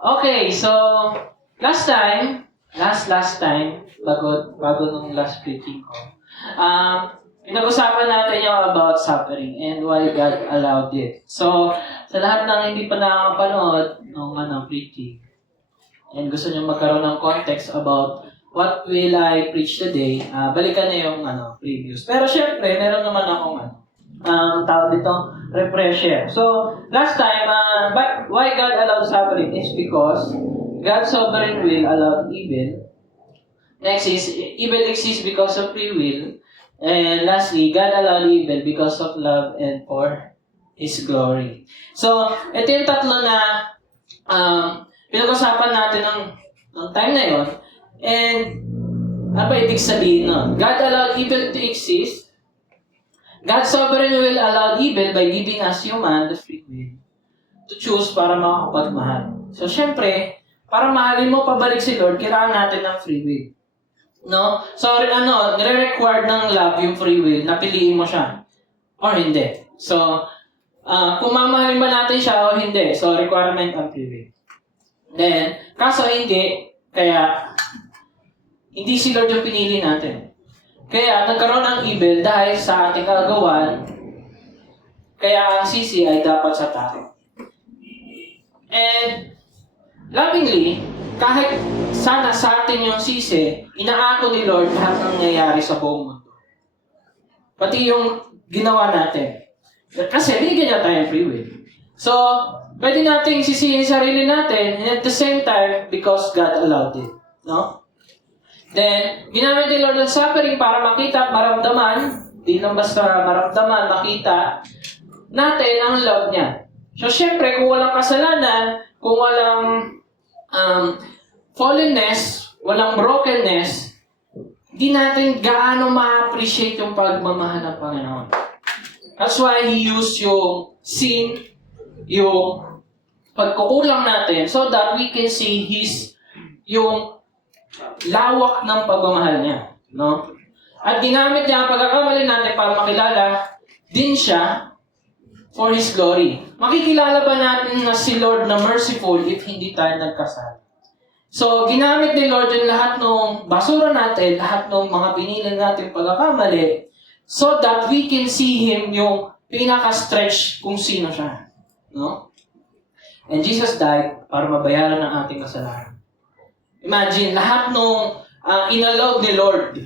Okay, so last time, last time, bago nung last preaching ko, pinag-usapan natin yung about suffering and why God allowed it. So, sa lahat ng hindi pa nakakapanood nung preaching, and gusto nyo magkaroon ng context about what will I preach today, balikan na yung previous. Pero syempre, meron naman akong tawag dito, refresher. So, last time, but why God allowed suffering is because God's sovereign will allowed evil. Next is, evil exists because of free will. And lastly, God allowed evil because of love and for His glory. So, ito yung tatlo na pinag-usapan natin ng time na yon. And, ano ba ibig sabihin nun? God allowed evil to exist. God's sovereign will allow evil by giving us human the free will to choose para makakapagmahal. So, syempre, para mahalin mo pabalik si Lord, kailangan natin ng free will. No? So, nire-required ng love yung free will na piliin mo siya. Or hindi. So, kung mamahalin ba natin siya o hindi. So, requirement ang free will. Then, kaso hindi, kaya hindi si Lord yung pinili natin. Kaya nagkaroon ng evil dahil sa ating kagawan, kaya ang sisi ay dapat sa tao. And, lovingly, kahit sana sa atin yung sisi, inaako ni Lord lahat ng nangyayari sa buong mundo. Pati yung ginawa natin. Kasi binigyan niya tayong free will. So, pwede nating sisihin sarili natin, and at the same time, because God allowed it. No? Then, ginamit ni Lord ang suffering para makita, maramdaman, di lang basta maramdaman, makita natin ang love niya. So, syempre, kung walang kasalanan, kung walang fallenness, walang brokenness, di natin gaano ma-appreciate yung pagmamahal ng Panginoon. That's why He used yung sin, yung pagkukulang natin, so that we can see yung lawak ng pagmamahal niya, no? At ginamit niya ang pagkakamali natin para makilala din siya for His glory. Makikilala ba natin na si Lord na merciful if hindi tayo nagkasala? So, ginamit ni Lord yung lahat ng basura natin, lahat ng mga pinili natin pagkakamali, so that we can see Him yung pinaka-stretch kung sino siya, no? And Jesus died para mabayaran ang ating kasalanan. Imagine, lahat nung inallowed ni Lord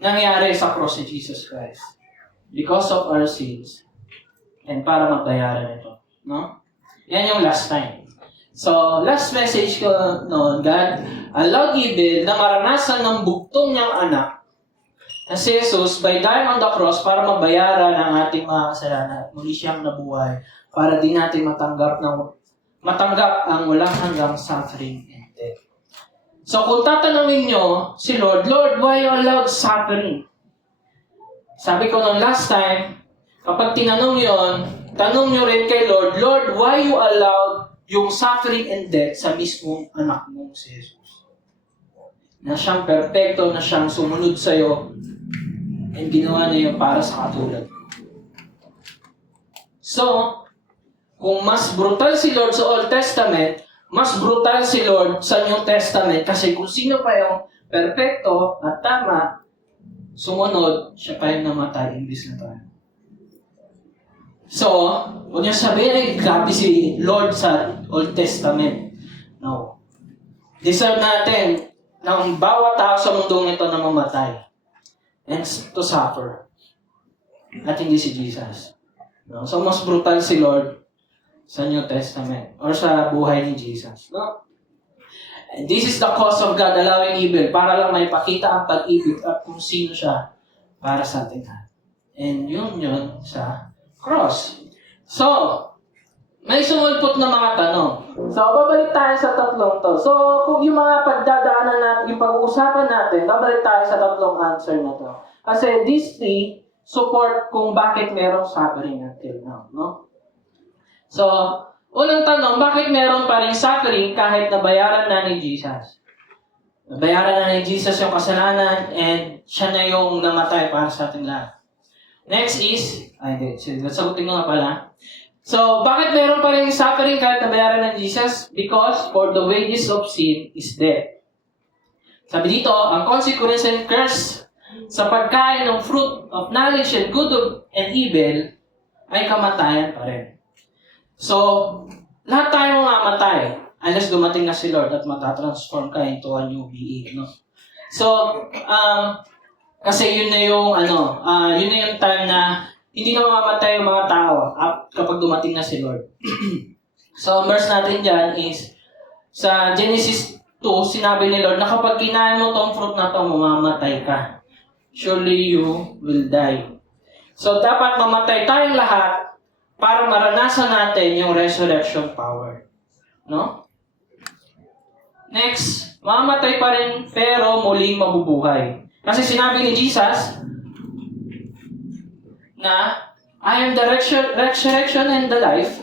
nangyari sa cross ni Jesus Christ. Because of our sins. And para magbayaran ito. No? Yan yung last time. So, last message ko noon, God allowed evil na maranasan ng bugtong niyang anak na si Jesus by dying on the cross para mabayaran ang ating mga kasalanan at muli siyang nabuhay para di natin matanggap ang walang hanggang suffering and death. So, kung tatanungin nyo si Lord, Lord, why you allowed suffering? Sabi ko nung last time, kapag tinanong yon, tanong nyo rin kay Lord, Lord, why you allowed yung suffering and death sa mismong anak mong si Jesus? Na siyang perfecto, na siyang sumunod sa'yo, and ginawa niya yung para sa katulad. So, kung mas brutal si Lord sa Old Testament, mas brutal si Lord sa New Testament kasi kung sino pa yung perfecto at tama, sumunod, siya pa yung namatay imbis na tayo. So, huwag niyo sabihin ay grabe si Lord sa Old Testament. No. Deserve natin ng bawat tao sa mundong ito na mamatay and to suffer. At hindi si Jesus. No? So, mas brutal si Lord sa New Testament or sa buhay ni Jesus. No? And this is the cause of God allowing evil para lang may pakita ang pag-ibig at kung sino siya para sa ating lahat. And yun sa cross. So, may sumulpot na mga tanong. So, babalik tayo sa tatlong to. So, kung yung mga pagdadaanan natin, yung pag-uusapan natin, babalik tayo sa tatlong answer na to. Kasi these three support kung bakit merong suffering until now. No? So, unang tanong, bakit meron pa rin suffering kahit nabayaran na ni Jesus? Nabayaran na ni Jesus yung kasalanan and siya na yung namatay para sa ating lahat. Next is, sagutin ko nga pala. So, bakit meron pa rin suffering kahit nabayaran ng Jesus? Because for the wages of sin is death. Sabi dito, ang consequence and curse sa pagkain ng fruit of knowledge and good and evil ay kamatayan pa rin. So, lahat tayo mamamatay unless dumating na si Lord at matatransform ka into a new being, no? So, kasi yun na yung time na hindi na mamamatay yung mga tao kapag dumating na si Lord. So, ang verse natin dyan is sa Genesis 2, sinabi ni Lord na kapag kinain mo tong fruit na to, mamamatay ka. Surely you will die. So, dapat mamatay tayong lahat para maranasan natin yung resurrection power. No? Next, mamamatay pa rin pero muling mabubuhay. Kasi sinabi ni Jesus na, I am the resurrection and the life.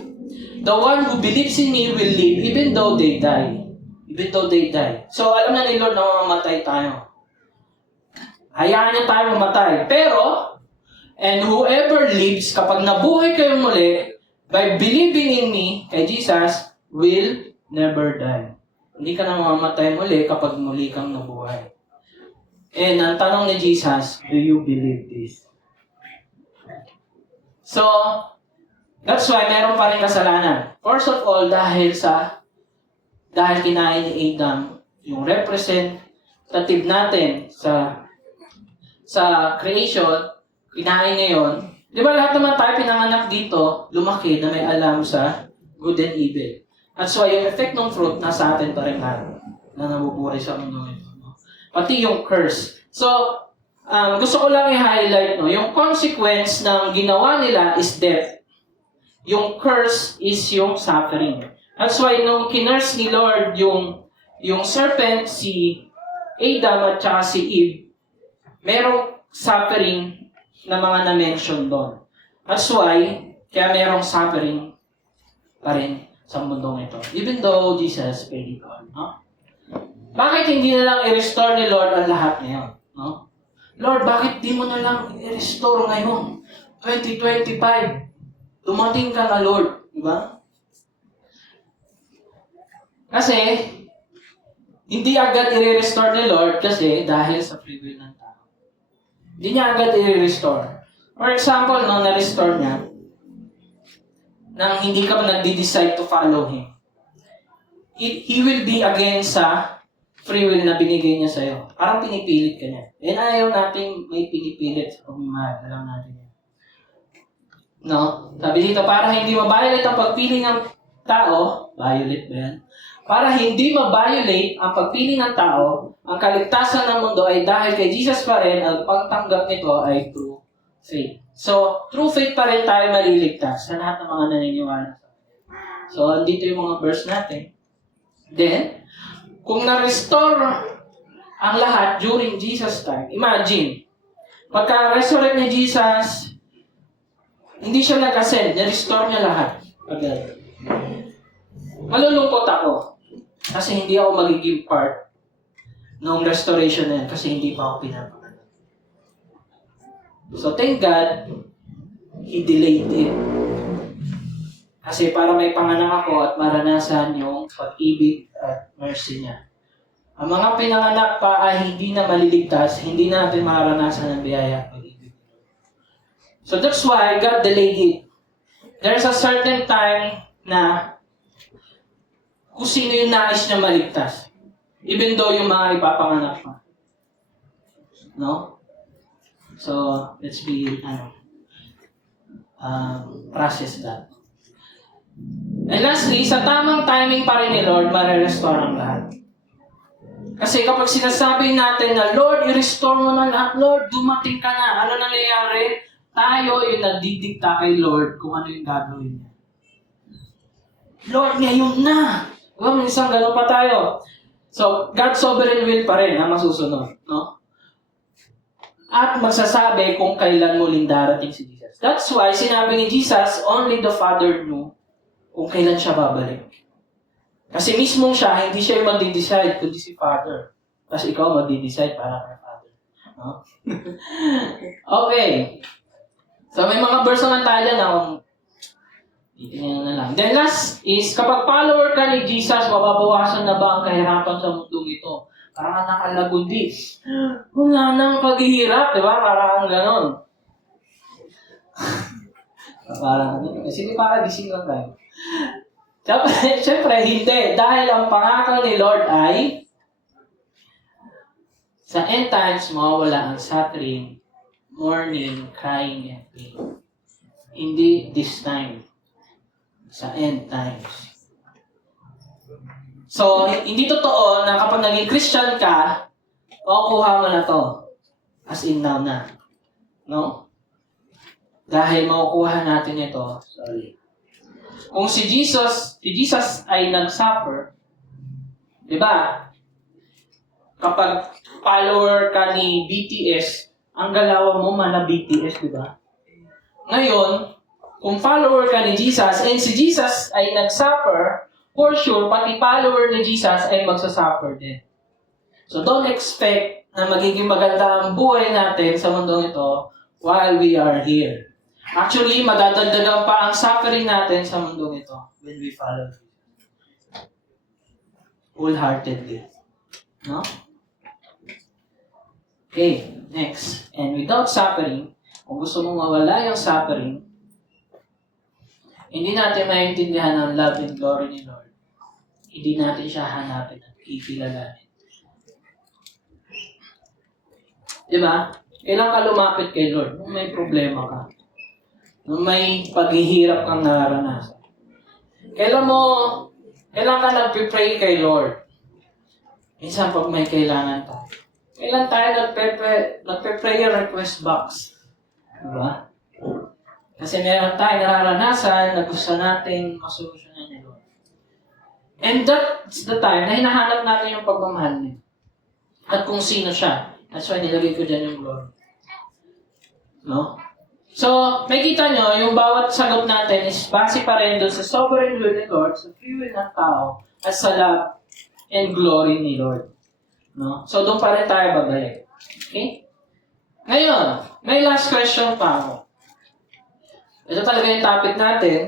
The one who believes in me will live even though they die. Even though they die. So, alam na ni Lord na mamamatay tayo. Hayaan niya tayo mamatay. Pero, and whoever lives, kapag nabuhay kayo muli, by believing in me, kay Jesus, will never die. Hindi ka na mamamatay muli kapag muli kang nabuhay. And ang tanong ni Jesus, do you believe this? So, that's why meron pa rin kasalanan. First of all, dahil kinain ni Adam, yung representative natin sa creation, kinain niya yun. Di ba lahat naman tayo pinanganak dito, lumaki na may alam sa good and evil. That's why yung effect ng fruit nasa atin pa rin na nabubuhay sa mundo ito. No? Pati yung curse. So, gusto ko lang i-highlight, no, yung consequence ng ginawa nila is death. Yung curse is yung suffering. That's why nung kinurse ni Lord yung serpent, si Adam at saka si Eve, merong suffering na mga na-mention doon. That's why, kaya merong suffering pa rin sa mundong ito. Even though Jesus paid it all. No? Bakit hindi na lang i-restore ni Lord ang lahat ngayon? No? Lord, bakit di mo na lang i-restore ngayon? 2025. Dumating ka na, Lord. Diba? Kasi, hindi agad i-restore ni Lord kasi dahil sa free will ng tao. Hindi niya agad i-restore. For example, no, na-restore niya, nang hindi ka nagde-decide to follow Him. He will be against sa free will na binigay niya sa'yo. Parang pinipilit ka niya. And ayaw natin may pinipilit sa pagmamahal. Alam natin yan. No? Sabi dito, para hindi ma-violate ang pagpili ng tao, violate ba yan? Para hindi ma-violate ang pagpili ng tao, ang kaligtasan ng mundo ay dahil kay Jesus pa rin, ang pagtanggap nito ay through faith. So, through faith pa rin tayo maliligtas sa lahat ng mga naniniwala. So, dito yung mga verse natin. Then, kung na-restore ang lahat during Jesus' time, imagine, pagka-resurrect ni Jesus, hindi siya nag-ascend, na-restore niya lahat. Agad. Malulungkot ako kasi hindi ako magiging part ng restoration na yan kasi hindi pa ako pinapanganak. So, thank God, He delayed it. Kasi para may panganak ako at maranasan yung pag-ibig at mercy niya. Ang mga pinanganak pa ay hindi na maliligtas, hindi natin maranasan ang biyaya at pag-ibig. So that's why God delayed it. There's a certain time na kung sino yung nais niya maligtas. Even though yung mga ipapanganak pa. No? So, let's be, process that. And lastly, sa tamang timing pa rin ni Lord, ma-restore ang lahat. Kasi kapag sinasabi natin na, Lord, i-restore mo na lahat, Lord, dumating ka na. Ano nangyayari? Tayo yung nagdidikta kay Lord kung ano yung gagawin niya. Lord, ngayon na! Diba, minsan gano'n pa tayo. So, God's sovereign will pa rin ang masusunod. No? At magsasabi kung kailan muling darating si Jesus. That's why, sinabi ni Jesus, only the Father knew kung kailan siya babalik. Kasi mismong siya, hindi siya yung magdi-decide, kundi si Father. Kasi ikaw magdi-decide para kay Father. No? Okay. So may mga verse naman tayo dyan na Titingnan na lang. Then last is, kapag follower ka ni Jesus, mababawasan na ba ang kahirapan sa mundong ito? Parang nakalagundi. Wala nang paghihirap, di ba? Parang ganon. Parang ano. Sige, para gising lang tayo. Siyempre, hindi. Dahil ang pangako ni Lord ay sa end times, mawawala ang suffering, mourning, crying, and pain. Hindi this time. Sa end times. So, hindi totoo na kapag naging Christian ka, makukuha mo na to. As in now na. No? Dahil makukuha natin ito. Sorry. Kung si Jesus ay nag-suffer, di ba? Kapag follower ka ni BTS, ang galawan mo mana BTS, di ba? Ngayon, kung follower ka ni Jesus, and si Jesus ay nag-suffer, for sure, pati follower ni Jesus ay magsasuffer din. So don't expect na magiging maganda ang buhay natin sa mundong ito while we are here. Actually, madadagdagan pa ang suffering natin sa mundong ito when we follow Jesus. Wholeheartedly. No? Okay, next. And without suffering, kung gusto mong mawala yung suffering, hindi natin maintindihan ang love and glory ni Lord. Hindi natin siya hanapin at ikilalanin. Diba? Kailan ka lumapit kay Lord? Nung may problema ka. Nung may paghihirap kang nararanasan. Kailan ka nagpipray kay Lord? Minsan pag may kailangan tayo. Kailan tayo nagpe-prayer request box? Diba? Kasi meron tayong nararanasan na gusto natin masolusyonan ni Lord. And that's the time na hinahanap natin yung pagmamahal niya. At kung sino siya. That's why nilagay ko dyan yung glory. No? So, makikita nyo, yung bawat sagot natin is base pa rin doon sa sovereign will ni Lord, sa free will ng tao, at sa love and glory ni Lord. No? So, doon pa rin tayo babalik. Okay? Ngayon, may last question pa ako. Ito talaga yung topic natin.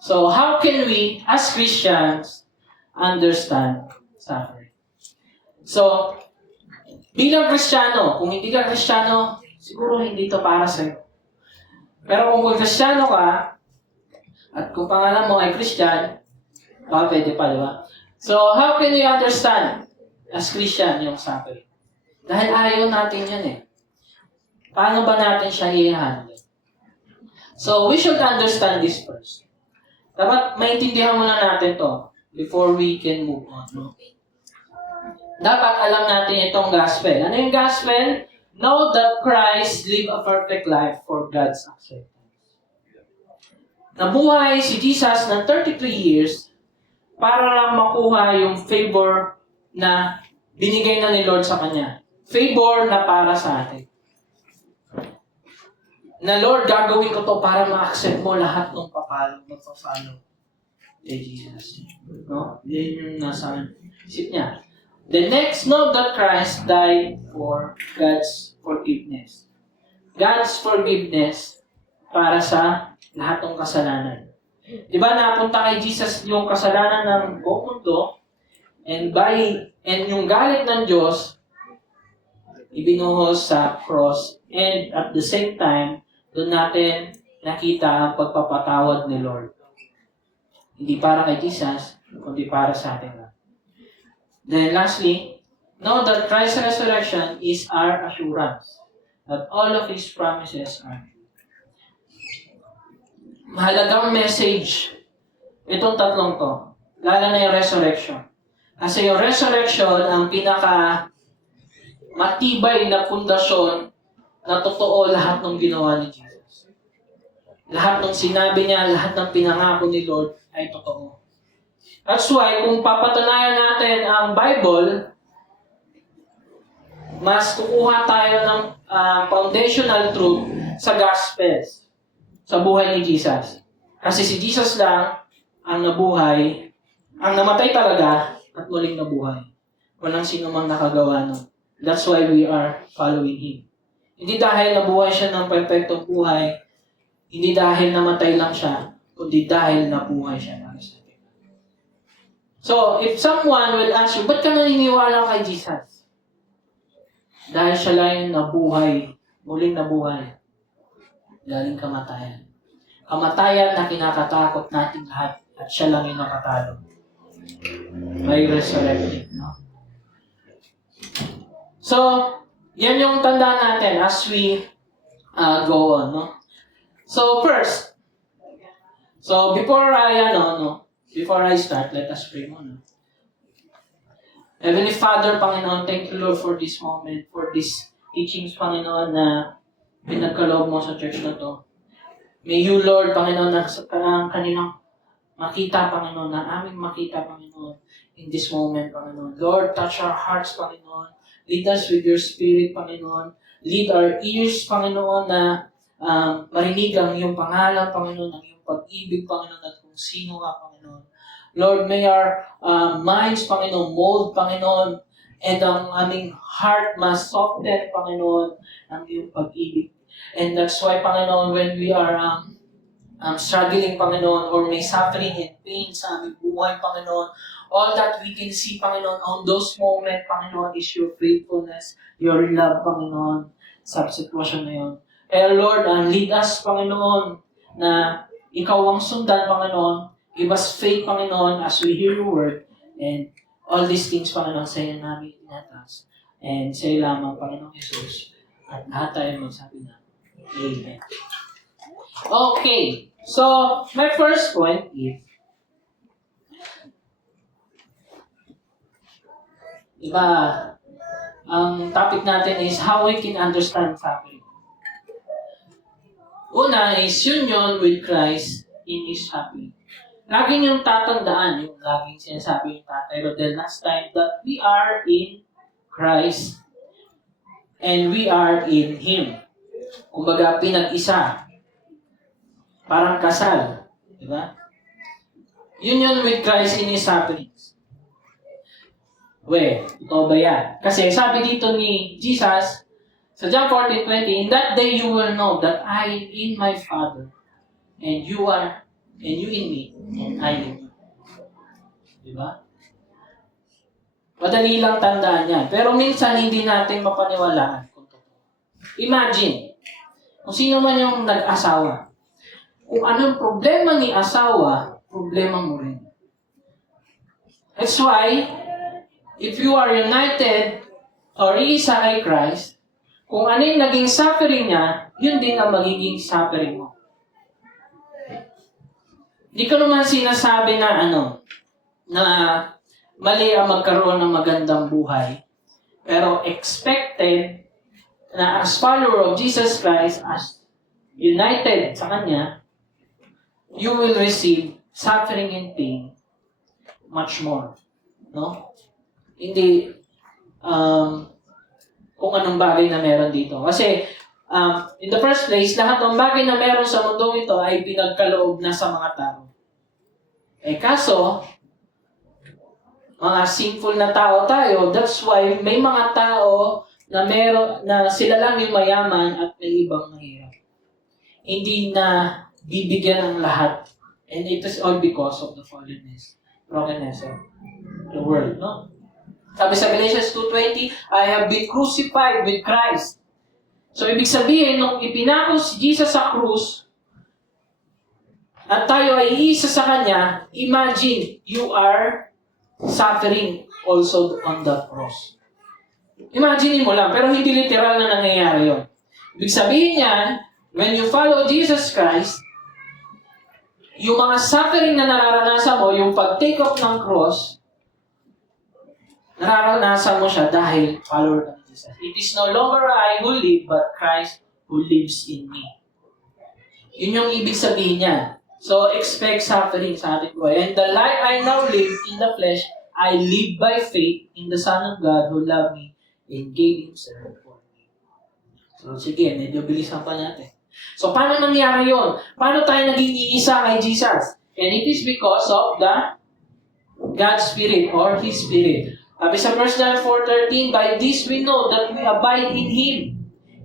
So, how can we, as Christians, understand suffering? So, bilang Kristiyano, kung hindi ka Kristiyano, siguro hindi ito para sa'yo. Pero kung Kristiyano ka, at kung pangalan mo ay Christian, baka pwede pa, di ba? So, how can we understand as Christian yung suffering? Dahil ayaw natin yan eh. Paano ba natin siya i-handle? So, we should understand this first. Dapat maintindihan muna natin to before we can move on. No? Dapat alam natin itong gospel. Ano yung gospel? Know that Christ lived a perfect life for God's acceptance. Nabuhay si Jesus ng 33 years para lang makuha yung favor na binigay na ni Lord sa kanya. Favor na para sa atin. Na Lord, gagawin ko to para ma-accept mo lahat ng magpa-follow kay Jesus. No? Yan yung nasa isip niya. The next, know that Christ died for God's forgiveness. God's forgiveness para sa lahat ng kasalanan. Di ba napunta kay Jesus yung kasalanan ng buong mundo and yung galit ng Diyos ibinuhos sa cross, and at the same time doon natin nakita ang pagpapatawad ni Lord. Hindi para kay Jesus, kundi para sa atin lang. Then lastly, know that Christ's resurrection is our assurance that all of His promises are true. Mahalagang message itong tatlong to, lalo na yung resurrection. Kasi yung resurrection ang pinaka matibay na pundasyon na totoo lahat ng ginawa ni Jesus. Lahat ng sinabi niya, lahat ng pinangako ni Lord ay totoo. That's why, kung papatunayan natin ang Bible, mas kukuha tayo ng foundational truth sa Gospels, sa buhay ni Jesus. Kasi si Jesus lang ang nabuhay, ang namatay talaga at muling nabuhay. Walang sino mang nakagawa nun. That's why we are following Him. Hindi dahil nabuhay siya ng perfectong buhay, hindi dahil namatay lang siya, kundi dahil nabuhay siya para sa atin. So, if someone will ask you, ba't ka naniniwala kay Jesus? Dahil siya lang yung nabuhay, muling nabuhay, galing kamatayan. Kamatayan na kinakatakot natin lahat at siya lang yung nakatalo. May resurrected, no? So, yan yung tanda natin as we go on, no? So, first, before I start, let us pray muna. Heavenly Father, Panginoon, thank you, Lord, for this moment, for these teachings, Panginoon, na pinagkaloob mo sa church na to. May you, Lord, Panginoon, na kaninang makita, Panginoon, na aming makita, Panginoon, in this moment, Panginoon. Lord, touch our hearts, Panginoon. Lead us with your Spirit, Panginoon. Lead our ears, Panginoon, na marinig ang iyong pangalan, Panginoon, ang iyong pag-ibig, Panginoon, at kung sino ka, Panginoon. Lord, may our minds, Panginoon, mold, Panginoon, and ang aming heart ma-soften, Panginoon, ang iyong pag-ibig. And that's why, Panginoon, when we are struggling, Panginoon, or may suffering and pain sa aming buhay, Panginoon, all that we can see, Panginoon, on those moments, Panginoon, is your faithfulness, your love, Panginoon, sa sitwasyon na yun. Kaya, Lord, lead us, Panginoon, na ikaw ang sundan, Panginoon. Give us faith, Panginoon, as we hear your word. And all these things, Panginoon, sa iyo namin inatas. And sa iyo lamang, Panginoon Jesus. At lahat tayo magsabi na, Amen. Okay. So, my first point is, ang topic natin is how we can understand suffering. Una is union with Christ in His suffering. Lagi niyong tatandaan, yung laging sinasabi yung Tatay Rodel last time, that we are in Christ and we are in Him. Kumbaga, pinag-isa. Parang kasal. Diba? Union with Christ in His sufferings. Ito ba yan? Kasi sabi dito ni Jesus, sa John 14:20, in that day you will know that I am in my Father, and you in me, and I in you. Diba? Madali lang tandaan yan. Pero minsan hindi natin mapaniwalaan. Imagine, kung sino man yung nag-asawa, kung anong problema ni asawa, problema mo rin. That's why, if you are united or iisa kay Christ, kung ano yung naging suffering niya, yun din ang magiging suffering mo. Di ko naman sinasabi na na mali ang magkaroon ng magandang buhay. Pero expected na as follower of Jesus Christ, as united sa Kanya, you will receive suffering and pain much more. No? Hindi kung anong bagay na meron dito. Kasi in the first place, lahat ng bagay na meron sa mundong ito ay pinagkaloob na sa mga tao. Kaso, mga sinful na tao tayo, that's why may mga tao na meron na sila lang yung mayaman at may ibang mahirap. Hindi na bibigyan ng lahat. And it is all because of the brokenness of the world, no? Sabi sa Galatians 2:20, I have been crucified with Christ. So, ibig sabihin, nung ipinako si Jesus sa krus, at tayo ay iisa sa Kanya, imagine, you are suffering also on the cross. Imagine mo lang, pero hindi literal na nangyayari yun. Ibig sabihin niyan, when you follow Jesus Christ, yung mga suffering na nararanasan mo, yung pag-take off ng cross, nararanasan mo siya dahil follower ng Jesus. It is no longer I who live, but Christ who lives in me. Yun yung ibig sabihin niya. So, expect suffering sa ating buhay. And the life I now live in the flesh, I live by faith in the Son of God who loved me and gave Himself for me. So, sige, medyo bilisan pa natin. So, paano nangyari yun? Paano tayo naging iisa kay Jesus? And it is because of the God's Spirit or His Spirit. Sabi sa 1 John 4:13, by this we know that we abide in Him,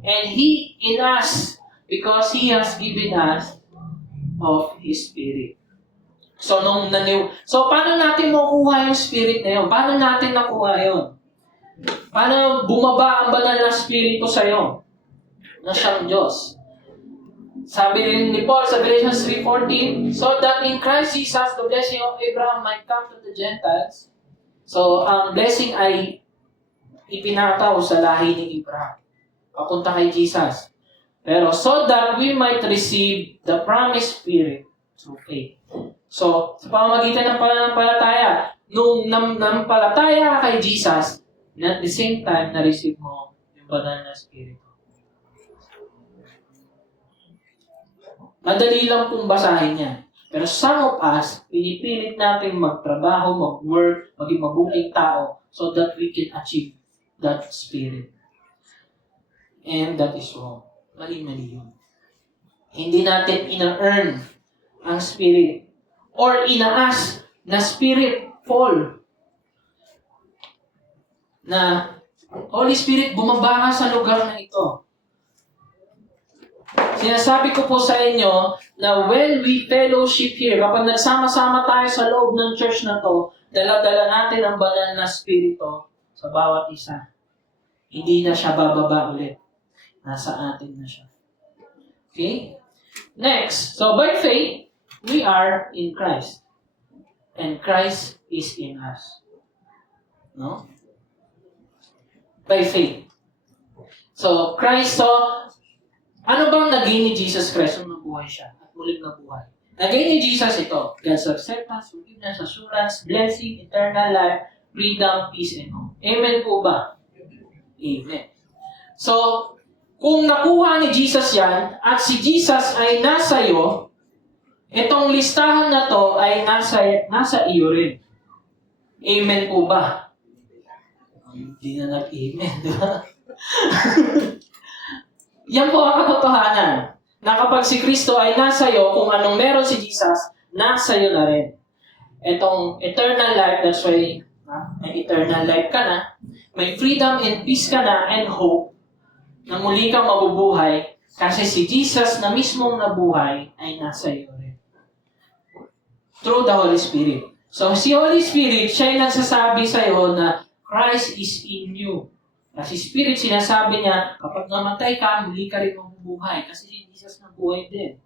and He in us, because He has given us of His Spirit. So, paano natin makuha yung Spirit na yun? Paano natin nakuha yun? Paano bumaba ang banal na Spirito sa'yo? Na siyang Diyos. Sabi rin ni Paul sa Galatians 3:14, so that in Christ Jesus, the blessing of Abraham might come to the Gentiles. So, ang blessing ay ipinataw sa lahi ni Abraham. Papunta kay Jesus. Pero, so that we might receive the promised Spirit through faith. So, sa pamamagitan ng pananampalataya, nung nampalataya kay Jesus, at the same time, na-receive mo yung banal na Spirit. Madali lang pong basahin yan. Pero some of us, pinipilit natin magtrabaho, mag-work, maging mabuting tao so that we can achieve that Spirit. And that is wrong. Mali-mali yun. Hindi natin ina-earn ang Spirit or ina-ask na Spirit fall. Na, Holy Spirit, bumaba ka sa lugar na ito. Sinasabi ko po sa inyo na when we fellowship here, kapag nagsama-sama tayo sa loob ng church na to, dala-dala natin ang banal na Spirito sa bawat isa. Hindi na siya bababa ulit. Nasa atin na siya. Okay? Next, so by faith, we are in Christ. And Christ is in us. No? By faith. So, Christ, ano bang nagain ni Jesus Christ nung nabuhay siya at muling nabuhay? Nagain ni Jesus ito, God's acceptance, forgiveness, assurance, blessing, eternal life, freedom, peace, and hope. Amen po ba? Amen. So, kung nakuha ni Jesus yan, at si Jesus ay nasa iyo, itong listahan na to ay nasa iyo rin. Amen po ba? Hindi na nag-amen, di ba? Yan po ang katotohanan. Na kapag si Kristo ay nasa iyo, kung anong meron si Jesus, nasa iyo na rin. Itong eternal life, that's why may eternal life ka na, may freedom and peace ka na, and hope, na muli kang mabubuhay, kasi si Jesus na mismong nabuhay ay nasa iyo rin. Through the Holy Spirit. So, si Holy Spirit, siya ay nagsasabi sa iyo na Christ is in you. Kasi Spirit, sinasabi niya, kapag namatay ka, muli ka rin mabubuhay. Kasi si Jesus nabuhay din.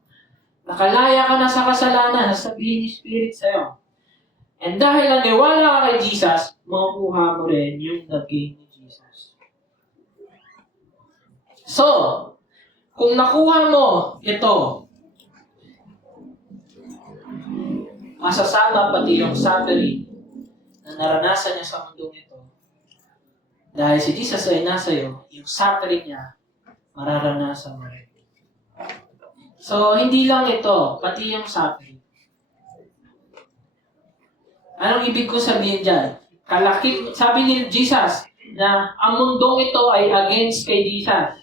Nakalaya ka na sa kasalanan, sabihin ni Spirit sa'yo. And dahil naniwala ka kay Jesus, makukuha mo rin yung nag-gain ni Jesus. So, kung nakuha mo ito, masasama pati yung suffering na naranasan niya sa mundong ito. Dahil si Jesus ay nasa iyo, yung suffering niya, mararanasan mo rin. So, hindi lang ito, pati yung suffering. Anong ibig ko sabihin dyan? Sabi ni Jesus, na ang mundong ito ay against kay Jesus.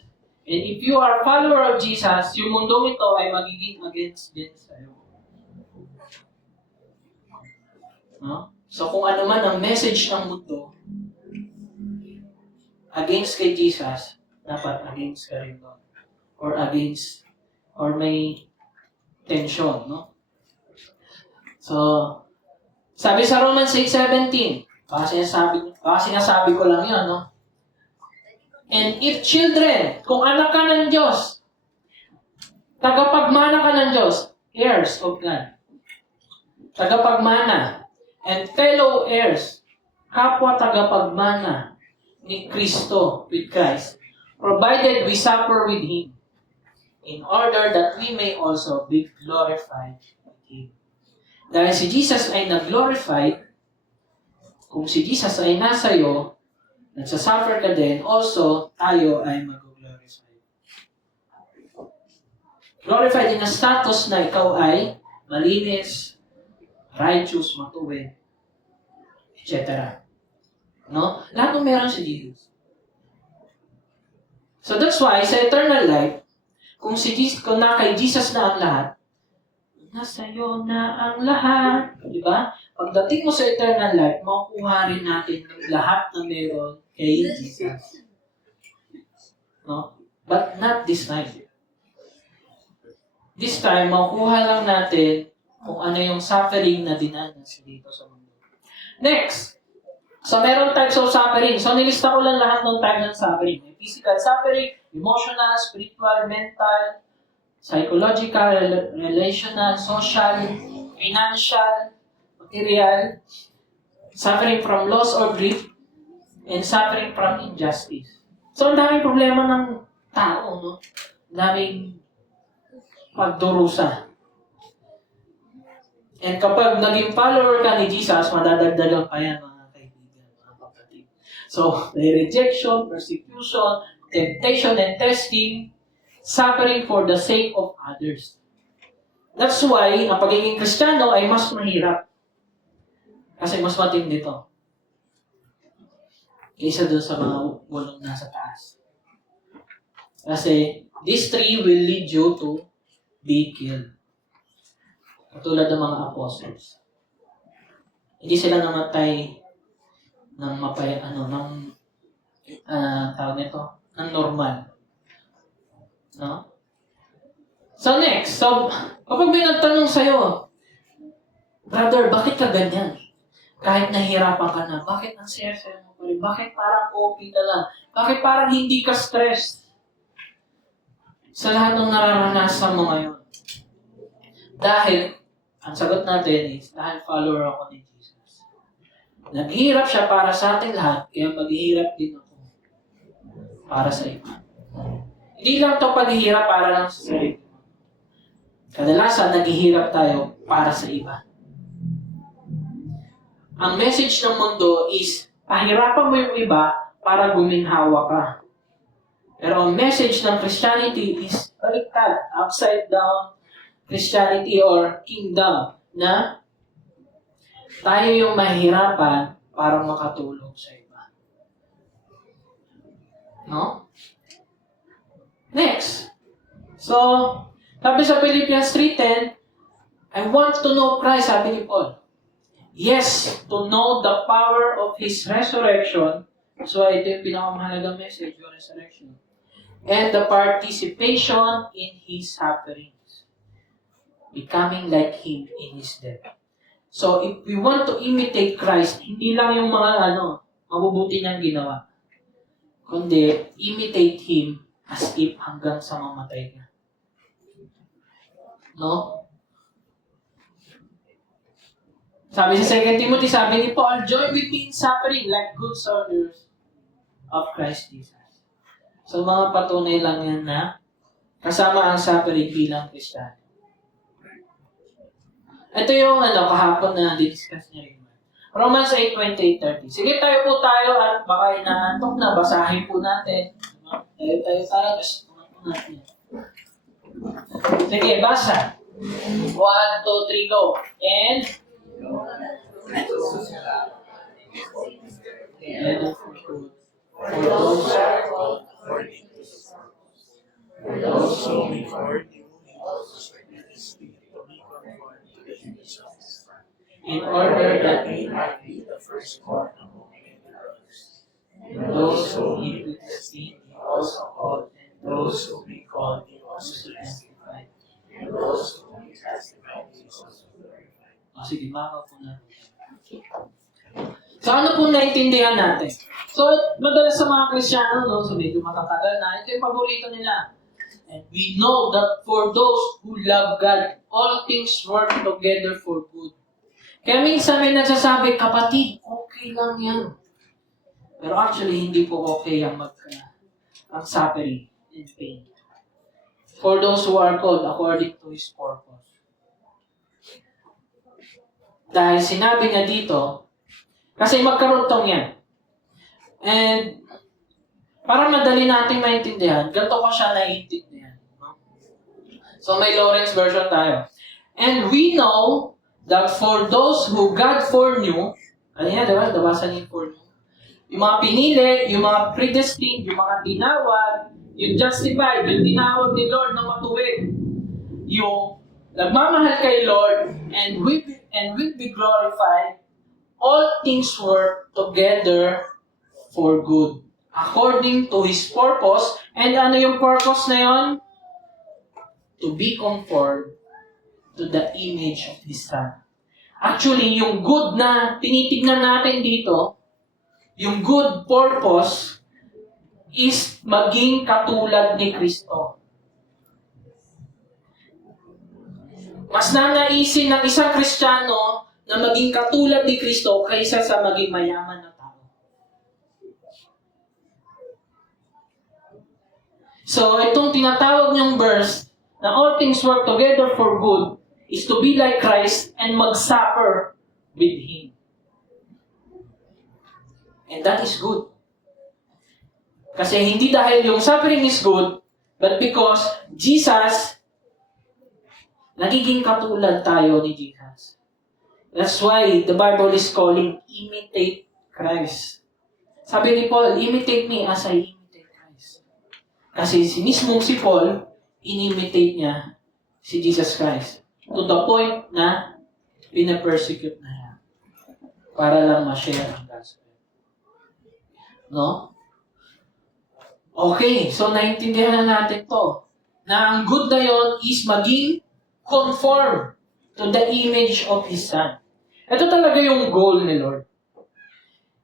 And if you are a follower of Jesus, yung mundong ito ay magiging against din sa'yo. No? So, kung ano man ang message ng mundo, against kay Jesus, dapat against ka rin doon. Or may tension, no? So, sabi sa Romans 8:17, baka sinasabi ko lang yun, no? And if children, kung anak ka ng Diyos, tagapagmana ka ng Diyos, heirs of God. Tagapagmana. And fellow heirs, kapwa tagapagmana ni Kristo with Christ, provided we suffer with Him, in order that we may also be glorified with Him. Dahil si Jesus ay nag-glorify, kung si Jesus ay nasa iyo, nagsasuffer ka din, also tayo ay mag-glorify. Glorified in a status na ikaw ay malinis, righteous, matuwid, etc. No? Lahat ng meron si Jesus. So that's why, sa eternal life, kung na kay Jesus na ang lahat, nasa iyo na ang lahat. Di ba? Pagdating mo sa eternal life, makukuha rin natin ng lahat na meron kay Jesus. No? But not this time. this time, makukuha lang natin kung ano yung suffering na dinanas dito sa mundo. Next, so meron types of suffering. So nilista ko lang lahat ng types ng suffering. May physical suffering, emotional, spiritual, mental, psychological, relational, social, financial, material, suffering from loss or grief, and suffering from injustice. So ang daming problema ng tao, no? Ang daming pagdurusa. And kapag naging follower ka ni Jesus, madadagdagan pa yan, mga kaibigan, mga kapatid. So, may rejection, persecution, temptation, and testing, suffering for the sake of others. That's why, ang pagiging Kristiyano ay mas mahirap. Kasi mas matindi to. Kaysa doon sa mga walong nasa taas. Kasi, these three will lead you to be killed. Katulad ng mga apostles. Hindi sila namatay ng tawag nito, ng normal. No? So next, kapag may nagtanong sa'yo, brother, bakit ka ganyan? Kahit nahihirapan ka na, bakit ang saya-saya mo pa rin? Bakit parang okay ka lang? Bakit parang hindi ka stressed? Sa lahat ng nararanasan mo ngayon. Dahil, ang sagot natin is, dahil follower ako ni Jesus. Naghihirap siya para sa ating lahat, kaya maghihirap din ako para sa iba. Hindi lang ito paghihirap para lang sa sarili. Kadalasan, naghihirap tayo para sa iba. Ang message ng mundo is, pahirapan mo yung iba para guminhawa ka. Pero ang message ng Christianity is, baliktad, upside down, Christianity or kingdom na tayo yung mahirapan para makatulong sa iba. No? Next. So, sabi sa Philippians 3:10, I want to know Christ, sabi ni Paul. Yes, to know the power of His resurrection. So, ito yung pinakamahalagang message, yung resurrection. And the participation in His suffering. Becoming like Him in His death. So, if we want to imitate Christ, hindi lang yung mga mabubuti niyang ginawa. Kundi, imitate Him as if hanggang sa mamatay niya. No? Sabi sa 2 Timothy, sabi ni Paul, join with me in suffering like good soldiers of Christ Jesus. So, mga patunay lang yan na kasama ang suffering bilang Kristiyano. Ito yung kahapon na discuss niya rin. Romans 8:28-30. Sige, tayo po at baka inaantok na, basahin po natin. Tayo, kasi natin. Sige, basa. 1, 2, 3, go. And for those who before you also submitted the Spirit to be conformed to the image of His Son, in order that we might be the firstborn among many brothers. and those who He predestined, He also called, and Those whom He called, He also justified, and those whom He justified, He also glorified. Sige, makaw po natin. So, ano po naintindihan natin? So, madalas sa mga Kristiyano, so medyo matatagal na, ito yung paborito nila. And we know that for those who love God, all things work together for good. Kaya minsan may nagsasabi, kapatid, okay lang yan. Pero actually, hindi po okay ang ang suffering and pain. For those who are called according to His purpose. Dahil sinabi niya dito, kasi magkaruntong yan. And, para madali nating maintindihan, ganito ko siya naiintindihan. So, may Lawrence version tayo. And we know that for those who God foreknew, ano yan, diba? Nabasa niyo foreknew. Yung mga pinili, yung mga predestined, yung mga tinawag, yung justified, yung tinawag ni Lord na matuwid. Yung nagmamahal kay Lord and will be glorified, all things work together for good. According to His purpose. And ano yung purpose na yon? to be conformed to the image of His Son. Actually, yung good na tinitignan natin dito, yung good purpose is maging katulad ni Kristo. Mas nanaisin ng isang Kristiyano na maging katulad ni Kristo kaysa sa maging mayaman na tao. So, itong tinatawag niyong verse na all things work together for good is to be like Christ and mag-suffer with Him. And that is good. Kasi hindi dahil yung suffering is good, but because Jesus, nagiging katulad tayo ni Jesus. That's why the Bible is calling imitate Christ. Sabi ni Paul, imitate me as I imitate Christ. Kasi mismong si Paul, inimitate niya si Jesus Christ. To the point na pina-persecute na niya. Para lang ma-share ang gospel. No? Okay, so naintindihan na natin to. Na ang good na yon is maging conform to the image of His Son. Ito talaga yung goal ni Lord.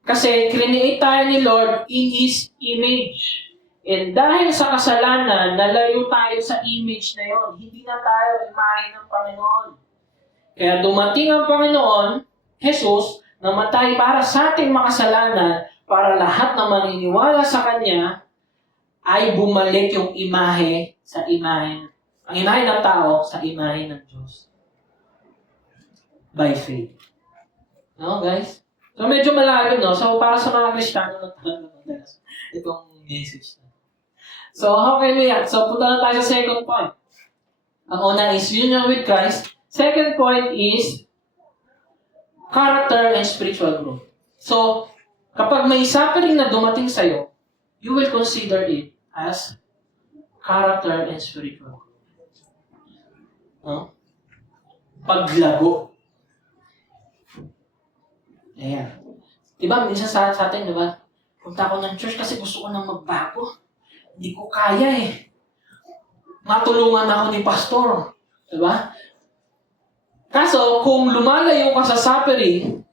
Kasi create tayo ni Lord in His image. And dahil sa kasalanan, nalayo tayo sa image na yon. Hindi na tayo imahe ng Panginoon. Kaya dumating ang Panginoon, Jesus, namatay para sa ating makasalanan, para lahat na maniniwala sa Kanya, ay bumalik yung imahe sa imahe. Ang imahe ng tao sa imahe ng Diyos. By faith. No, guys? So, medyo malalim, no? So, para sa mga Kristiyano na itong message na. So, how can we act? So, punta na tayo sa second point. Ang una is union with Christ. Second point is character and spiritual growth. So, kapag may suffering na dumating sa'yo, you will consider it as character and spiritual growth. No? Paglago. Ayan. Diba, minsan sa atin, diba? Punta ako ng church kasi gusto ko nang magbago. Hindi ko kaya eh. Matulungan ako ni pastor. Diba? Kaso, kung lumalayo ka sa suffering,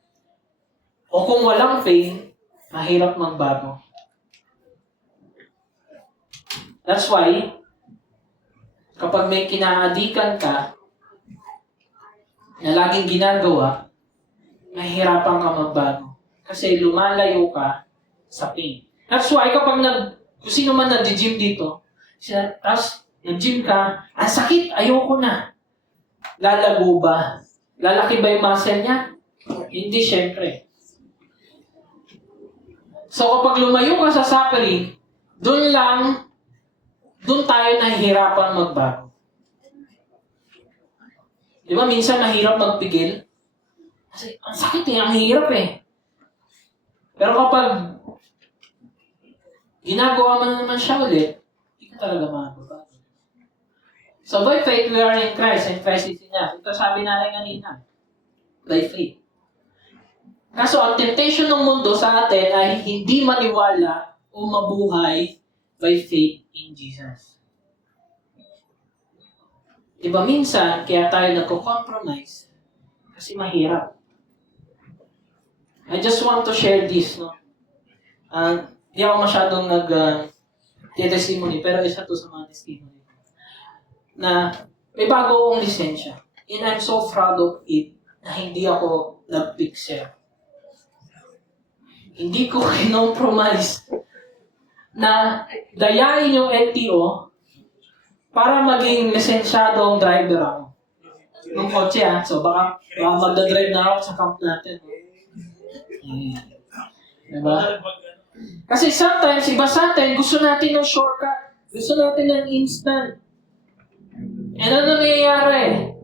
o kung walang faith, mahirap magbago. That's why, kapag may kinaadikan ka, na laging ginagawa, mahirapan ka magbago. Kasi lumalayo ka sa pain. That's why, kapag kung sino man nag-gym dito, tapos nag-gym ka, ang sakit, ayoko na. Lalago ba? Lalaki ba yung muscle niya? Hindi, syempre. So, kapag lumayo ka sa suffering, doon tayo nahihirapan magbago. Di ba, minsan mahirap magpigil? Kasi, ang sakit eh, ang hirap eh. Pero kapag ginagawa mo na naman siya ulit, hindi ka talaga magbabago. So, by faith, we are in Christ, and Christ is in us. Ito sabi natin kanina. By faith. Kaso, ang temptation ng mundo sa atin ay hindi maniwala o mabuhay by faith in Jesus. Diba minsan, kaya tayo nagko-compromise kasi mahirap. I just want to share this, no? Di ako masyadong testimony, pero isa to sa mga testimony. Na may bago akong lisensya. And I'm so proud of it na hindi ako nag-pixel. Hindi ko kinompromise na dayain yung LTO para maging lisensyadong driver ako. Nung kotse so baka magdadrive na ako sa camp natin. Diba? Kasi sometimes, iba sa atin, gusto natin ng shortcut. Gusto natin ng instant. And ano nangyayari?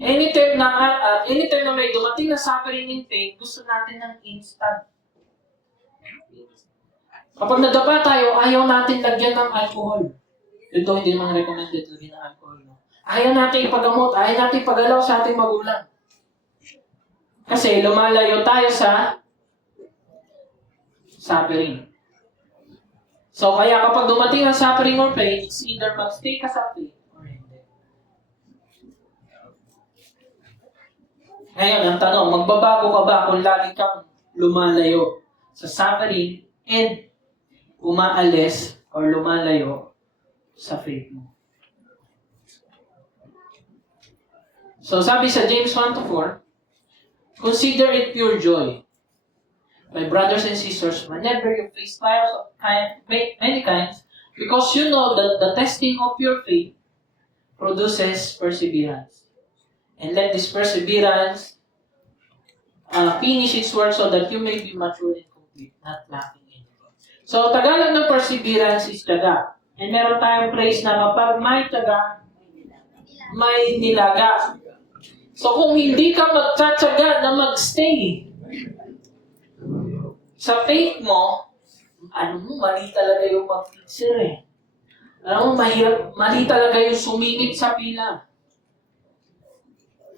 Anytime na may dumating na suffering in pain, gusto natin ng instant. Kapag nadapa tayo, ayaw natin lagyan ng alcohol. Ito hindi naman recommended lagyan ng alcohol. No? Ayaw natin ipagamot, ayaw natin ipagalaw sa ating magulang. Kasi lumalayo tayo sa suffering. So kaya kapag dumating ang suffering or pain, it's either magstay ka sa faith or hindi. Ngayon, ang tanong, magbabago ka ba kung lagi kang lumalayo sa suffering and umaalis or lumalayo sa faith mo? So, sabi sa James 1:4, consider it pure joy, my brothers and sisters, whenever you face trials of many kinds, because you know that the testing of your faith produces perseverance. And let this perseverance finish its work so that you may be mature and complete, not lacking anything. So, Tagalog ng perseverance is tiyaga. And meron tayong phrase na kapag may tiyaga, may nilaga. So, kung hindi ka magtsatsaga na magstay sa faith mo, mali talaga yung mag-fixer eh. Mali talaga yung sumingit sa pila.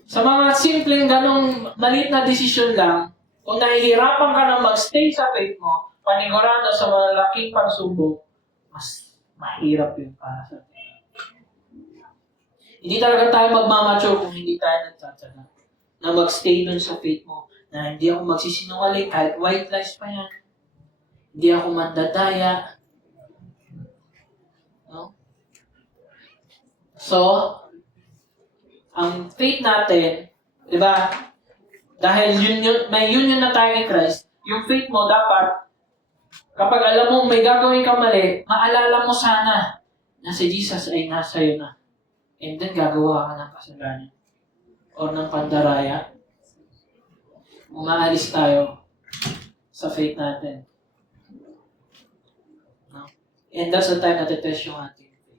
Sa mga simpleng ganong maliit na desisyon lang, kung nahihirapan ka na magstay sa faith mo, panigurado sa malaking pagsubok, mas mahirap yun para sa atin. Hindi talaga tayo magmamature kung hindi tayo nagtsatsaga na magstay dun sa faith mo, na hindi ako magsisinungaling kahit white lies pa yan. Hindi ako mandadaya. No? So, ang faith natin, di ba, dahil may union na tayo kay Christ, yung faith mo dapat, kapag alam mo may gagawin ka mali, maalala mo sana na si Jesus ay nasa iyo na. And then gagawa ka ng kasalanan o ng pandaraya. Umaalis tayo sa faith natin. No? And that's the time na titest yung ating faith.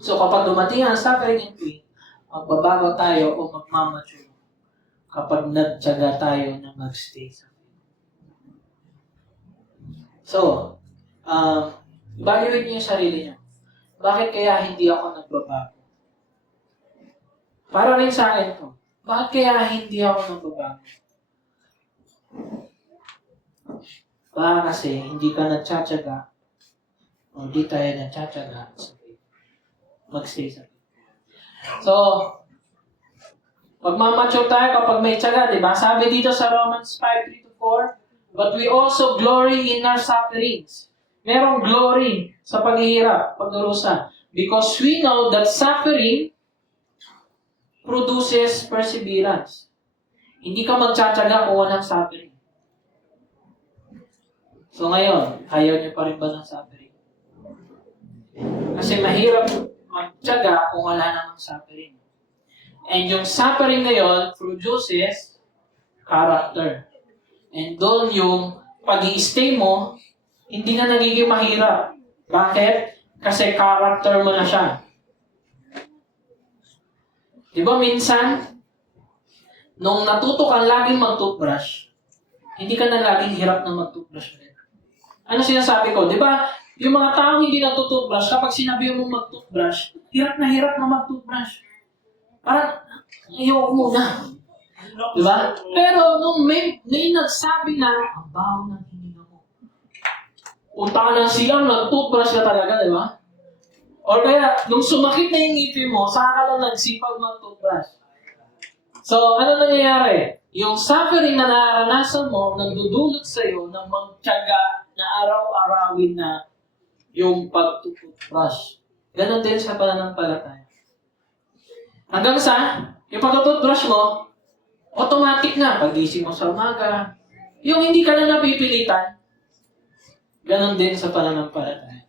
So kapag dumating ang suffering and pain, magbabago tayo o magmamature kapag nagtiyaga tayo na magstay sa faith. So, evaluate niyo yung sarili niyo. Bakit kaya hindi ako nagbabago? Para rin sa akin to. Bakit kaya hindi ako nagbabago? Baka kasi hindi ka nagtsatsaga o hindi tayo nagtsatsaga sa faith. Magstay sa faith. So, magmamature tayo kapag may tiyaga, di ba? Sabi dito sa Romans 5:3-4, but we also glory in our sufferings. Merong glory sa paghihirap, pagdurusa. Because we know that suffering produces perseverance. Hindi ka magtsatsaga kung walang suffering. So ngayon, ayaw niyo pa rin ba ng suffering? Kasi mahirap magtiyaga kung wala namang suffering. And yung suffering na yun produces character. And doon yung pag-i-stay mo, hindi na nagiging mahirap. Bakit? Kasi character mo na siya. Di ba minsan, nung natuto kang laging mag-toothbrush, hindi ka na laging hirap na mag-toothbrush ulit. Ano sinasabi ko? Di ba, yung mga taong hindi nag-toothbrush, kapag sinabi mo mag-toothbrush, hirap na mag-toothbrush. Parang, ayoko muna. Di ba? Pero nung may nagsabi na, ang baho ng hininga mo. Punta ka ng silang, nag-toothbrush ka talaga, di ba? Or kaya, nung sumakit na yung ngipin mo, saka ka lang nagsipag mag-toothbrush. So, ano nangyayari? Yung suffering na naranasan mo, nagdudulot sa'yo ng magtiyaga na araw-arawin na yung pag-toothbrush. Ganon din sa pananampalataya. Hanggang sa, yung pag-toothbrush mo, automatic na. Pag-gising mo sa umaga, yung hindi ka na napipilitan, ganon din sa pananampalataya.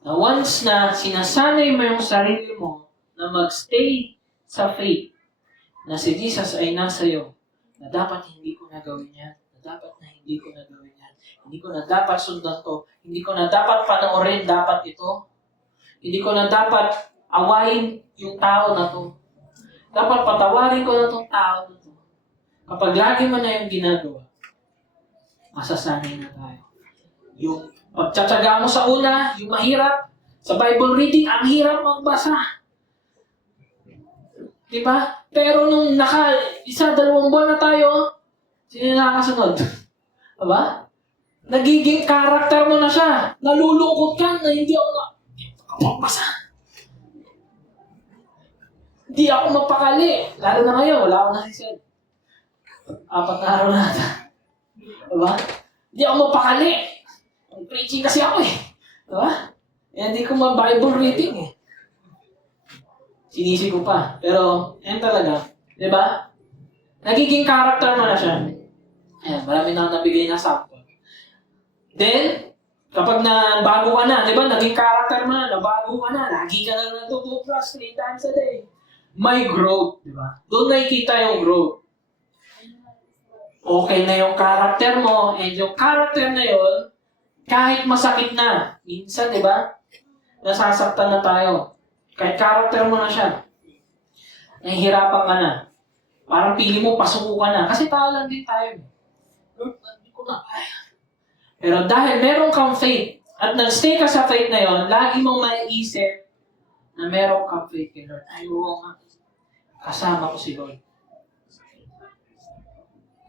Na once na sinasanay mo yung sarili mo na magstay sa faith, na si Jesus ay nasa iyo, na dapat hindi ko na gawin yan, na dapat na hindi ko na gawin yan, hindi ko na dapat sundan to, hindi ko na dapat panoorin dapat ito, hindi ko na dapat awayin yung tao na to, dapat patawarin ko na tong tao na to. Kapag lagi mo na yung ginagawa, masasanay na tayo. Yung pagtsatsaga mo sa una, yung mahirap, sa Bible reading, ang hirap magbasa. Diba? Pero nung dalawang buwan na tayo, sino nakakasunod? Diba? Nagiging karakter mo na siya. Nalulungkot ka na hindi ako magbasa. Hindi Di ako mapakali. Lalo na ngayon, wala akong nasisend. 4 na araw na ata. Diba? Di ako mapakali. Preaching kasi ako eh. Diba? Eh, hindi ko ma-Bible reading eh. Sinisi ko pa. Pero, yan talaga. Diba? Nagiging character mo na siya. Ayan, marami na ako nabigay na sample. Then, kapag nabago ka na, di ba, naging character mo na, nabago ka na, lagi ka na natutupras 3 times a day. May growth, di ba? Doon nakikita yung growth. Okay na yung character mo, and yung character na yun, kahit masakit na, minsan, di ba, nasasaktan na tayo. Kahit character mo na siya, nahihirapan ka na. Parang pili mo, pasuko ka na. Kasi tao lang din tayo. Hindi ko na kaya. Pero dahil meron kang faith, at nag-stay ka sa faith na yon, lagi mong maiisip na meron kang faith kay Lord. Ay, oo nga. Kasama ko si Lord.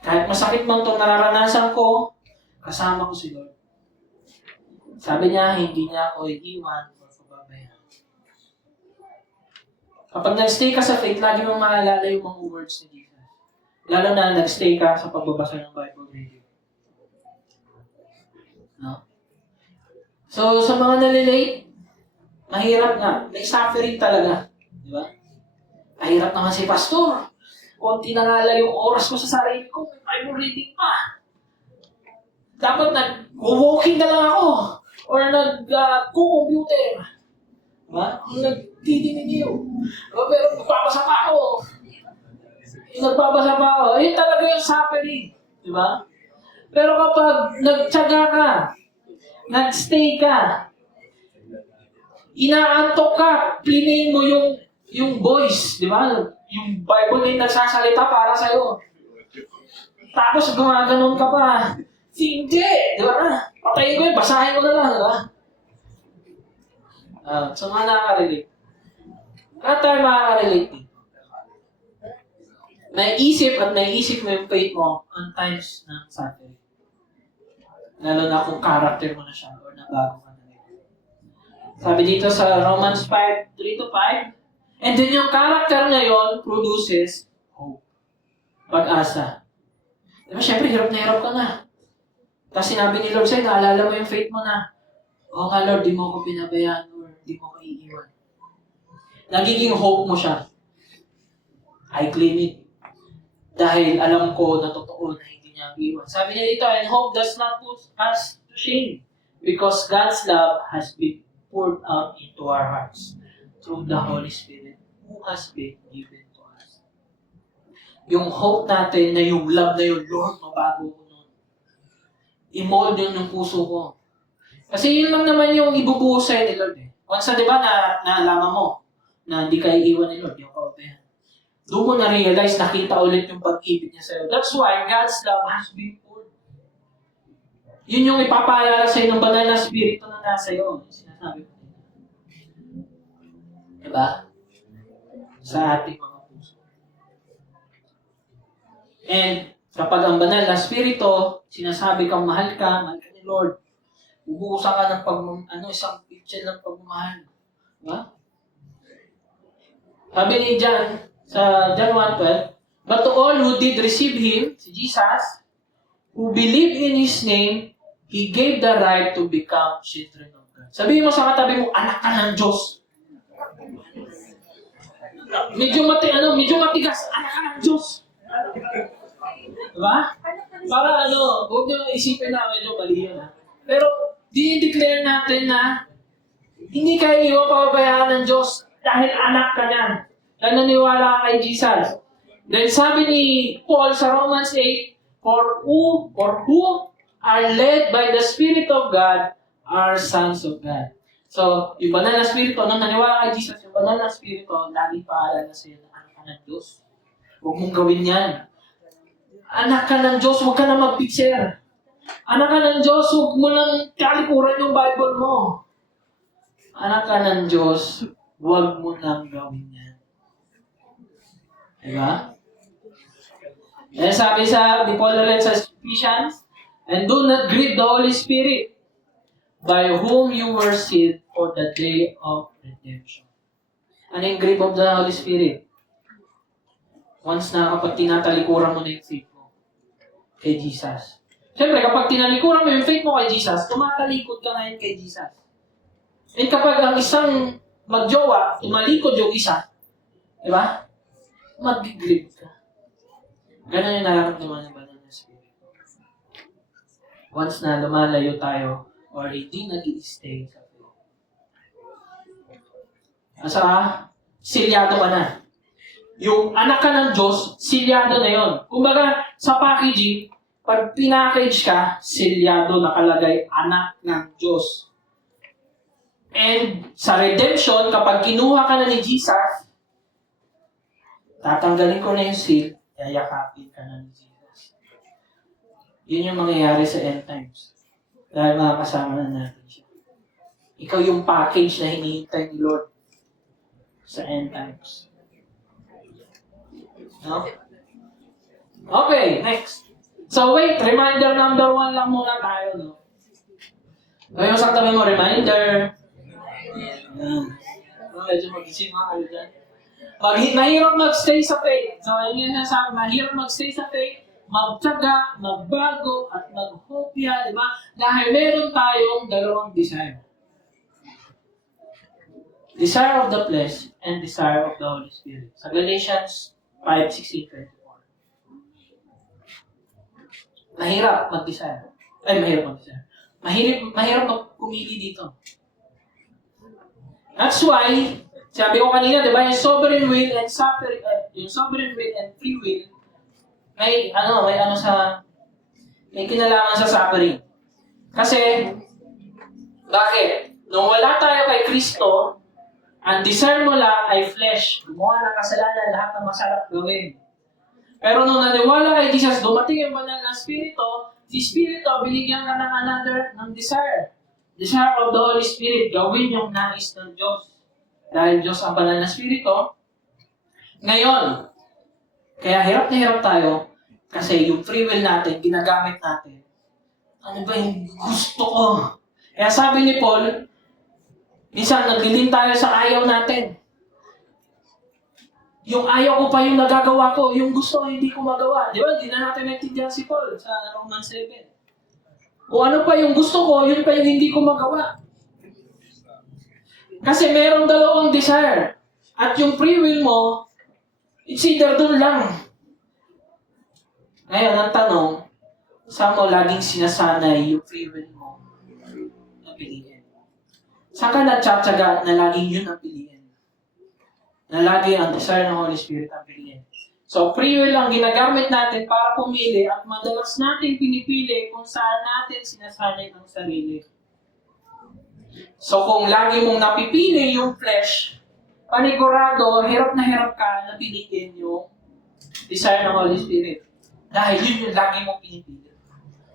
Kahit masakit man itong nararanasan ko, kasama ko si Lord. Sabi niya, hindi niya ako iiwan o pababayaan. Kapag nag-stay ka sa faith, lagi mong maalala yung mga words ni Jesus. Lalo na nag-stay ka sa pagbabasa ng Bible reading. No? So, sa mga nalilate, mahirap nga. May suffering talaga. Di ba? Mahirap naman si pastor. Konti na nga lang yung oras ko sa sarili ko. May Bible reading pa. Dapat nag-walking na lang ako. Or nag-computer. Diba? Nagdidinig yun. Pero nagbabasa pa ako. Nagbabasa pa ako. Yun talaga yung suffering. Diba? Pero kapag nagtyaga ka, nag-stay ka, inaantok ka, piliin mo yung voice, di ba? Yung Bible na yung nagsasalita para sa'yo. Tapos gumaganon ka pa. Hindi! Di ba? Patayin ko yun, basahin mo na lang, di ba? So mga nakaka-relate. Lahat tayo makaka-relate. Naiisip at naiisip mo yung faith mo on times ng suffering. Lalo na kung character mo na siya or nabago ka na rin. Sabi dito sa Romans 5, 3-5, and then yung character na yon produces hope. Pag-asa. Diba, syempre, hirap ka na. Tapos sinabi ni Lord sa'yo, naalala mo yung faith mo na, oo nga Lord, di mo ako pinabayaan or di mo ako iiwan. Nagiging hope mo siya. I claim it. Dahil alam ko na totoo na hindi niya iwan. Sabi niya dito, and hope does not put us to shame because God's love has been poured out into our hearts through the Holy Spirit who has been given to us. Yung hope natin na yung love na yun, Lord, mabago ko nun. I-mold yun yung puso ko. Kasi yun lang naman yung ibubuhos sa'yo ni Lord. Once na, di ba, naalaman mo na hindi ka iiwan ni Lord, yung kaupayan. Doon mo na-realize, nakita ulit yung pag-ibig niya sa'yo. That's why God's love has been poured. Yun yung ipapaalala sa'yo ng banal na spirito na nasa iyo. Sinasabi ko. Diba? Sa ating mga puso. And kapag ang banal na spirito, sinasabi kang mahal ka ni Lord, ubuusan ka ng isang picture ng pagmamahal. Diba? Sabi ni John, sa John 1:12, but to all who did receive Him, si Jesus, who believed in His name, He gave the right to become children of God. Sabihin mo sa katabi mo, anak ka ng Diyos. Medyo matigas, anak ka ng Diyos. Diba? Para huwag nyo isipin na medyo mali yun. Pero, di-declare natin na hindi kayo iwan pababayaan ng Diyos dahil anak ka niyan. Na naniwala kay Jesus. Then sabi ni Paul sa Romans 8, for who are led by the Spirit of God are sons of God. So, yung banal na spirito, nung naniwala kay Jesus, yung banal na spirito, laging paalala sa'yo na anak ka ng Diyos. Huwag mong gawin yan. Anak ka ng Diyos, huwag ka na mag-picture. Anak ka ng Diyos, huwag mo nang kalikuran yung Bible mo. Anak ka ng Diyos, huwag mo nang gawin yan. Diba? And sabi ni Paul ulit sa Ephesians, and do not grieve the Holy Spirit, by whom you were sealed for the day of redemption. Ano yung grieve of the Holy Spirit? Once na kapag tinatalikuran mo na yung faith mo kay Jesus. Siyempre, kapag tinalikuran mo yung faith mo kay Jesus, tumatalikod ka ngayon kay Jesus. And kapag ang isang magjowa, tumalikod yung isa, di ba? Mag-grip ka. Ganun yung nararamdaman ng banal na spirit. Once na lumalayo tayo, or hindi nag-i-stay sa faith. Asa ka? Silyado ka na. Yung anak ka ng Diyos, silyado na yon. Kumbaga, sa packaging, pag pinackage ka, silyado nakalagay, anak ng Diyos. And sa redemption, kapag kinuha ka na ni Jesus, tatanggalin ko na yung seal, yayakapin ka na ni Jesus. Yun yung mangyayari sa end times. Dahil makakasama na natin siya. Ikaw yung package na hinihintay ni Lord sa end times. No? Okay, next. So wait, reminder number 1 lang muna tayo, no? So yung sa tabi mo, reminder. Ayan. Medyo mag-isip mga kayo dyan. Mahirap mag-stay sa faith. So yun yung sasabi, mahirap mag-stay sa faith, magtyaga, magbago, at maghopya, di ba? Dahil meron tayong dalawang desire. Desire of the flesh and desire of the Holy Spirit. Sa Galatians 5:16-24. Mahirap mag-desire. Mahirap mag-desire. Mahirap pumili dito. That's why, sabi ko kanina, di ba, yung sovereign will and suffering, yung sovereign will and free will, may kinalaman sa suffering. Kasi, bakit? Nung wala tayo kay Kristo, ang desire mo lang ay flesh. Gumawa ng kasalanan, lahat ng masarap gawin. Pero nung naniwala kay Jesus, dumating yung banal na Espiritu, si Espiritu, binigyan ka ng another ng desire. Desire of the Holy Spirit, gawin yung nais ng Diyos. Dahil Diyos ang banal na Espiritu. Ngayon, kaya hirap na hirap tayo, kasi yung free will natin, ginagamit natin. Ano ba yung gusto ko? Kaya sabi ni Paul, minsan naglilin tayo sa ayaw natin. Yung ayaw ko pa yung nagagawa ko, yung gusto ko hindi ko magawa. Di ba? Hindi na natin naintindihan si Paul sa Romans 7. Kung ano pa yung gusto ko, yun pa yung hindi ko magawa. Kasi merong dalawang desire. At yung free will mo, it's either dun lang. Ngayon, ang tanong, saan mo laging sinasanay yung free will mo na piliin? Saan ka nagtsatsaga na laging yun ang piliin? Na lagi ang desire ng Holy Spirit ang piliin. So, free will ang ginagamit natin para pumili at madalas natin pinipili kung saan natin sinasanay ang sarili. So, kung lagi mong napipili yung flesh, panigurado, hirap na hirap ka na piliin yung desire ng Holy Spirit. Dahil yun yung lagi mong pinipili.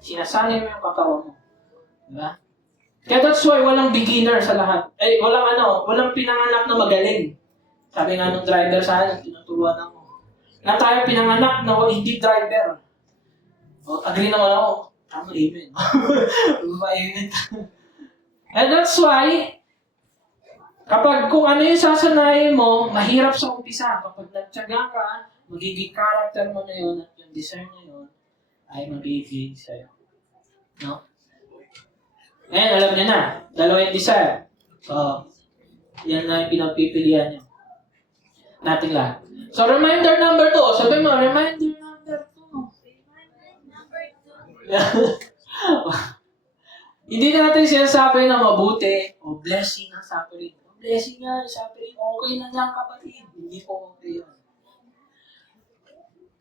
Sinasanay mo yung katawan mo. Diba? Kaya that's why walang beginner sa lahat. Walang pinanganak na magaling. Sabi nga nung driver sa akin, tinuturuan ako. Na tayo pinanganak na hindi driver. Agree naman ako. Tama, amen. Amen. And that's why, kapag kung ano yung sasanayin mo, mahirap sa umpisa. Kapag nagtyaga ka, magiging character mo na yun at yung desire na yun ay magiging sa'yo. No? Ngayon, alam niyo na. Dalawa yung desire. So, yan na yung pinagpipilian niyo. Nating lahat. So, reminder number 2. Sabi mo, reminder number 2. Hindi natin sinasabi na mabuti o blessing ang suffering. Blessing nga, suffering, okay na lang kapatid. Hindi po okay yun.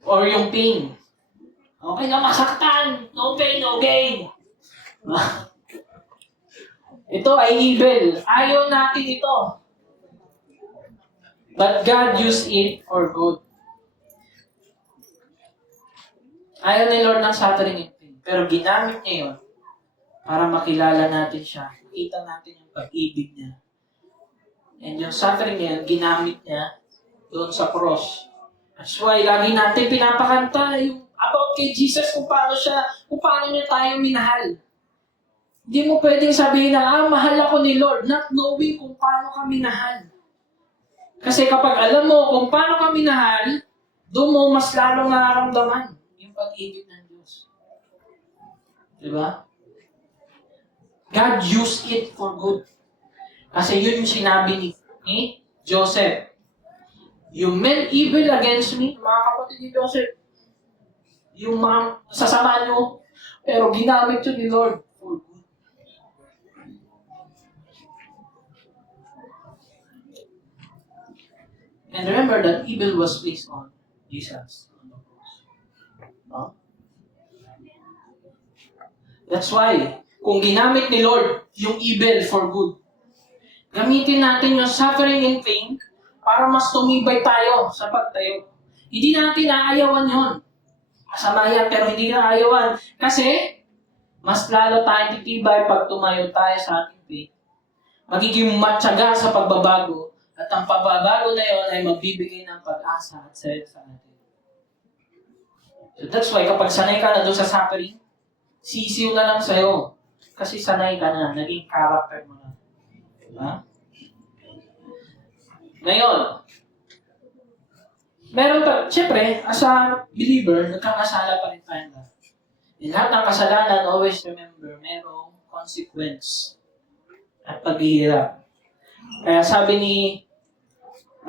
Or yung pain. Okay na masaktan. No pain, no gain. Ito ay evil. Ayaw natin ito. But God used it for good. Ayaw ni Lord ng suffering and pain. Pero ginamit niya yun para makilala natin siya. Makita natin yung pag-ibig niya. And yung suffering niya, ginamit niya doon sa cross. That's why lagi natin pinapakanta yung about kay Jesus kung paano niya tayo minahal. Hindi mo pwedeng sabihin na, mahal ako ni Lord, not knowing kung paano ka minahal. Kasi kapag alam mo kung paano ka minahal, doon mo mas lalong nararamdaman yung pag-ibig ng Diyos. Diba? God used it for good. Kasi yun yung sinabi ni Joseph. You meant evil against me, mga kapatid ni Joseph. Yung mga sasama nyo, pero ginamit yun ni Lord for good. And remember that evil was placed on Jesus. Huh? That's why, kung ginamit ni Lord yung evil for good, gamitin natin yung suffering and pain para mas tumibay tayo sa pagtayo. Hindi natin aayawan yun. Masama yan, pero hindi na aayawan. Kasi, mas lalo tayong titibay pag tumayo tayo sa ating faith. Magiging matyaga sa pagbabago, at ang pagbabago na yun ay magbibigay ng pag-asa at saya sa atin. So that's why, kapag sanay ka na doon sa suffering, sisiw na lang sa'yo. Kasi sanay ka na, naging character mo na. Diba? Ngayon, meron pa, siyempre, as a believer, nagkakasala pa rin tayo na. Lahat ng kasalanan, always remember, merong consequence at paghihirap. Kaya sabi ni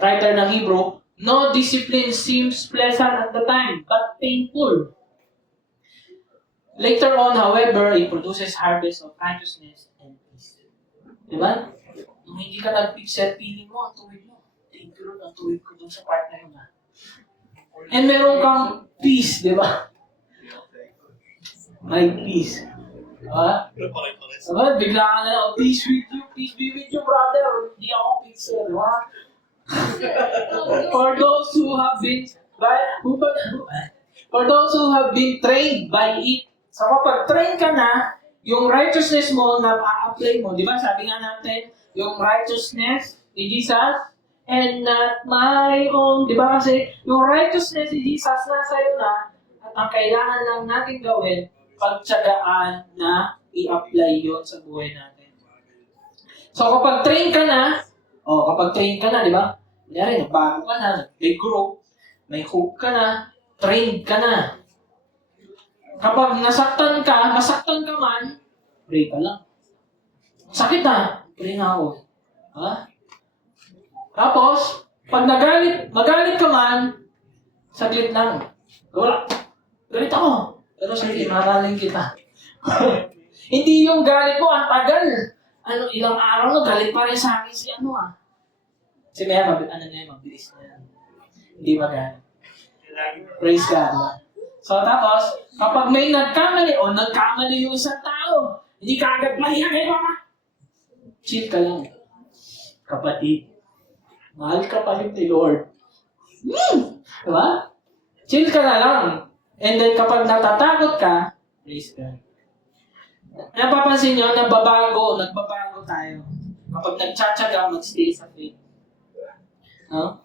writer ng Hebrew, no discipline seems pleasant at the time, but painful. Later on, however, it produces harvest of righteousness and peace. Diba? Nung hindi ka nag-fixer, feeling mo, ang tuwid mo. Thank you Lord, ang tuwid ko dun sa part na yun. And meron kang peace, diba? May peace. Diba? Bigla ka na, peace be with you, brother. Hindi ako fixer, diba? For those who have been trained by it. So kapag train ka na, yung righteousness mo na a-apply mo, di ba? Sabi nga natin, yung righteousness ni Jesus and not my own. Di ba? Kasi yung righteousness ni Jesus nasa iyo na at ang kailangan lang natin gawin, pagtsagaan na i-apply yon sa buhay natin. So kapag train ka na, di ba? Kunyari, nagbago ka na, may grow, may hope ka na, trained ka na. Kapag masaktan ka man, pray ka lang. Sakit na, pray na ako. Ha? Tapos, pag magalit ka man, saglit lang. Wala. Galit ako. Pero sige, maraling kita. Hindi yung galit mo, ang tagal. Ilang araw na, galit pa rin sa akin si Si Maya, mabilis na yan. Hindi magalit. Praise God. So tapos, kapag may nagkamali yung isang tao, hindi ka agad mahiya kayo ka. Chill ka lang. Kapatid, mahal ka pa rin ni Lord. Diba? Chill ka na lang. And then kapag natatakot ka, praise God. Napapansin nyo, nagbabago tayo. Kapag nagtsatsaga, magstay sa faith. No?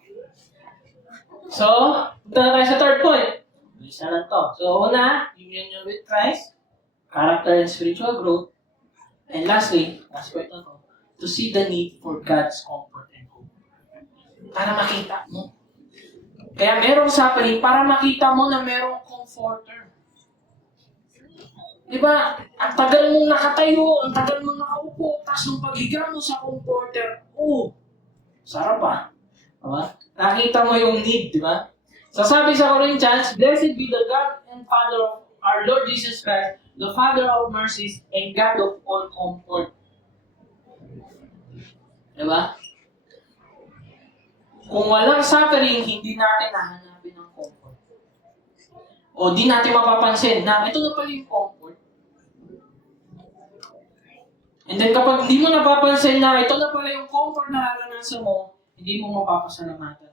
So, punta na tayo sa third point. Isa lang to. So, una, union with Christ, character and spiritual growth, and lastly, last point na to, to see the need for God's comfort and hope. Para makita mo. Kaya merong suffering para makita mo na merong comforter. Diba? Ang tagal mong nakatayo, ang tagal mong nakaupo, tapos nung paghiga mo sa comforter, sarap pa. Diba? Nakita mo yung need, diba? So sabi sa Corinthians, blessed be the God and Father of our Lord Jesus Christ, the Father of mercies and God of all comfort. Diba? Kung walang suffering, hindi natin nahanapin ng comfort. O di natin mapapansin na ito na pala yung comfort. And then kapag hindi mo napapansin na ito na pala yung comfort na naranasan mo, hindi mo mapapasalamatan.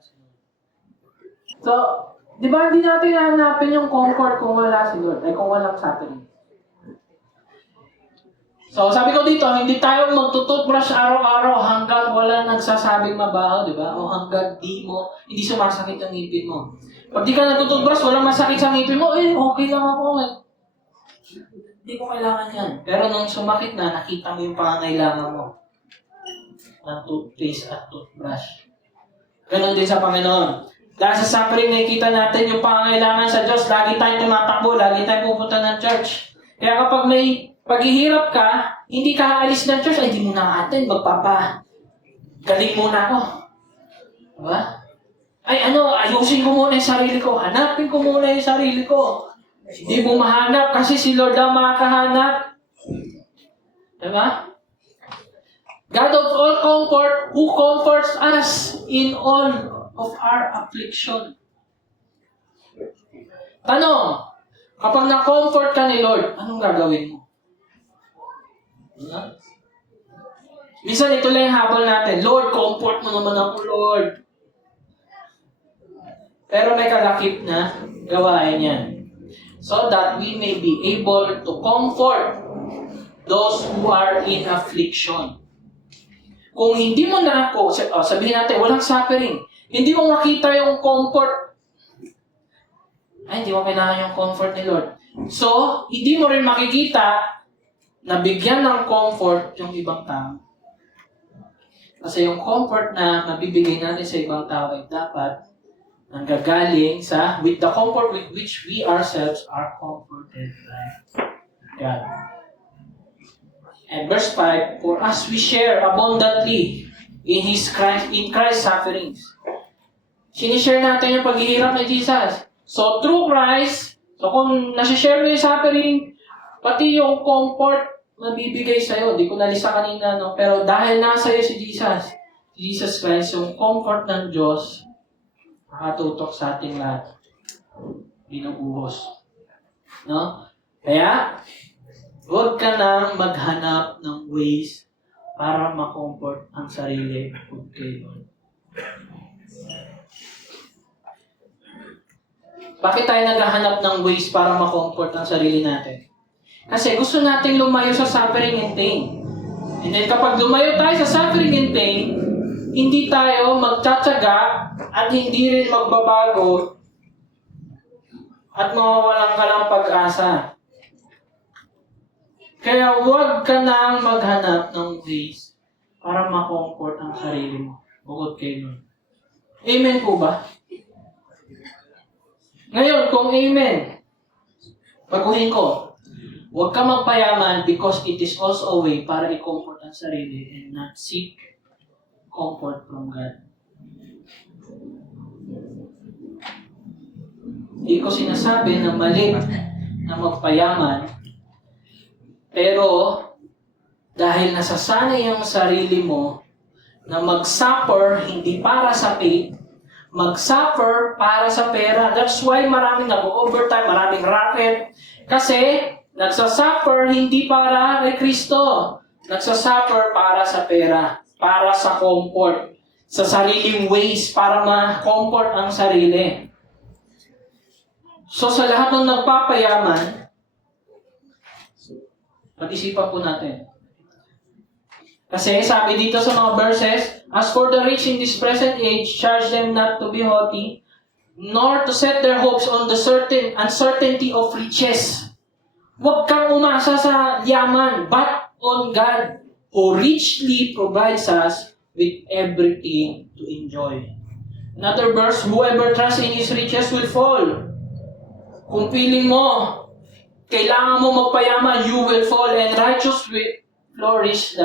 So, di ba hindi natin hahanapin yung comfort kung wala si Lord, kung walang suffering. So, sabi ko dito, hindi tayo magtututbrush araw-araw hanggang wala nagsasabing mabaho, di ba? O hanggang hindi sumasakit ang ngipin mo. Pag di ka natututbrush, walang masakit sa ngipin mo, okay lang ako. Hindi ko kailangan yan. Pero nung sumakit na, nakita mo yung pangangailangan mo ng toothpaste at toothbrush. Ganon din sa Panginoon. Dahil sa suffering, nakikita natin yung pangangailangan sa Diyos. Lagi tayong tumatakbo, lagi tayong pupunta ng church. Kaya kapag may paghihirap ka, hindi ka aalis ng church, ay di mo na atin, galing muna ako. Diba? Ay ayusin ko muna yung sarili ko. Hanapin ko muna yung sarili ko. Hindi mo mahanap kasi si Lord ang makakahanap. Diba? God of all comfort, who comforts us in all of our affliction. Tanong, kapag na-comfort ka ni Lord, anong gagawin mo? Diba? Minsan ito lang yung habol natin, Lord, comfort mo naman ako, Lord. Pero may kalakip na gawain yan. So that we may be able to comfort those who are in affliction. Kung hindi mo na ako, sabihin natin, walang suffering. Hindi mo makita yung comfort. Ay, hindi mo kailangan yung comfort ni Lord. So, hindi mo rin makikita na bigyan ng comfort yung ibang tao. Kasi yung comfort na mabibigay natin sa ibang tao ay dapat nanggagaling with the comfort with which we ourselves are comforted by God. And verse 5, for us we share abundantly in Christ's sufferings. Sinishare natin yung paghihirap ni Jesus. So through Christ, so kung nasishare mo yung suffering, pati yung comfort mabibigay sa'yo. Di ko nalisa kanina, no? Pero dahil nasa iyo si Jesus Christ, yung comfort ng Diyos, nakatutok sa ating lahat. Binubuhos. No? Kaya, huwag ka nang maghanap ng ways para ma-comfort ang sarili kung kayo. Bakit tayo naghahanap ng ways para ma-comfort ang sarili natin? Kasi gusto nating lumayo sa suffering and pain. And then kapag lumayo tayo sa suffering and pain, hindi tayo magtsatsaga at hindi rin magbabago at mawawalan ka ng pag-asa. Kaya huwag ka nang maghanap ng ways para ma-comfort ang sarili mo. Bukod kay Lord. Amen po ba? Ngayon, kung amen, baguhin ko. Huwag ka magpayaman because it is also a way para i-comfort ang sarili and not seek comfort from God. Hindi ko sinasabi na mali na magpayaman, pero dahil nasasanay ang sarili mo na mag-suffer hindi para sa faith, mag-suffer para sa pera. That's why maraming nag-overtime, maraming racket. Kasi nagsasuffer hindi para kay Kristo. Nagsasuffer para sa pera, para sa comfort, sa sariling ways, para ma-comfort ang sarili. So sa lahat ng nagpapayaman, pag-isipan po natin. Kasi sabi dito sa mga verses, as for the rich in this present age, charge them not to be haughty, nor to set their hopes on the uncertainty of riches. Huwag kang umasa sa yaman, but on God, who richly provides us with everything to enjoy. Another verse, whoever trusts in his riches will fall. Kung feeling mo, kailangan mo magpayaman, you will fall, and righteous will flourish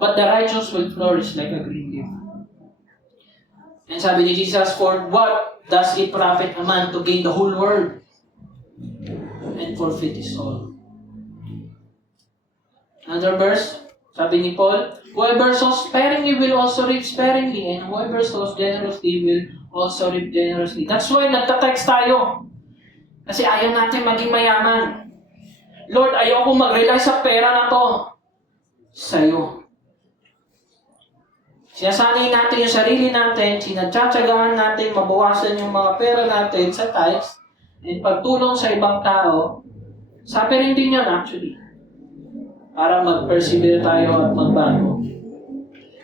but the righteous will flourish like a green leaf. And sabi ni Jesus, for what does it profit a man to gain the whole world and forfeit his soul? Another verse, sabi ni Paul, whoever sows sparingly will also reap sparingly, and whoever sows generously will also reap generously. That's why nagtatext tayo. Kasi ayaw natin maging mayaman. Lord, ayoko mag-rely sa pera na to. Sa'yo. Sinasanay natin yung sarili natin, sinatsatsagahan natin, mabawasan yung mga pera natin sa tithes, and pagtulong sa ibang tao, suffering din yan actually. Para mag-persevere tayo at magbago.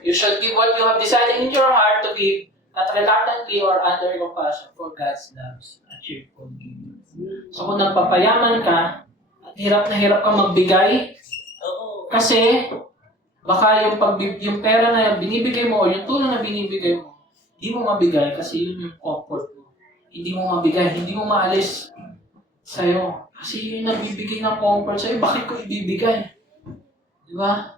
You should give what you have decided in your heart to give, not reluctantly or under compassion, for God's loves a cheerful giving. So kung nagpapayaman ka, at hirap na hirap kang magbigay, kasi baka yung pera na binibigay mo o yung tulong na binibigay mo, hindi mo mabigay kasi yun yung comfort mo. hindi mo mabigay, hindi mo maalis sa'yo. Kasi yung nagbibigay ng comfort sa'yo, bakit ko ibibigay? Di ba?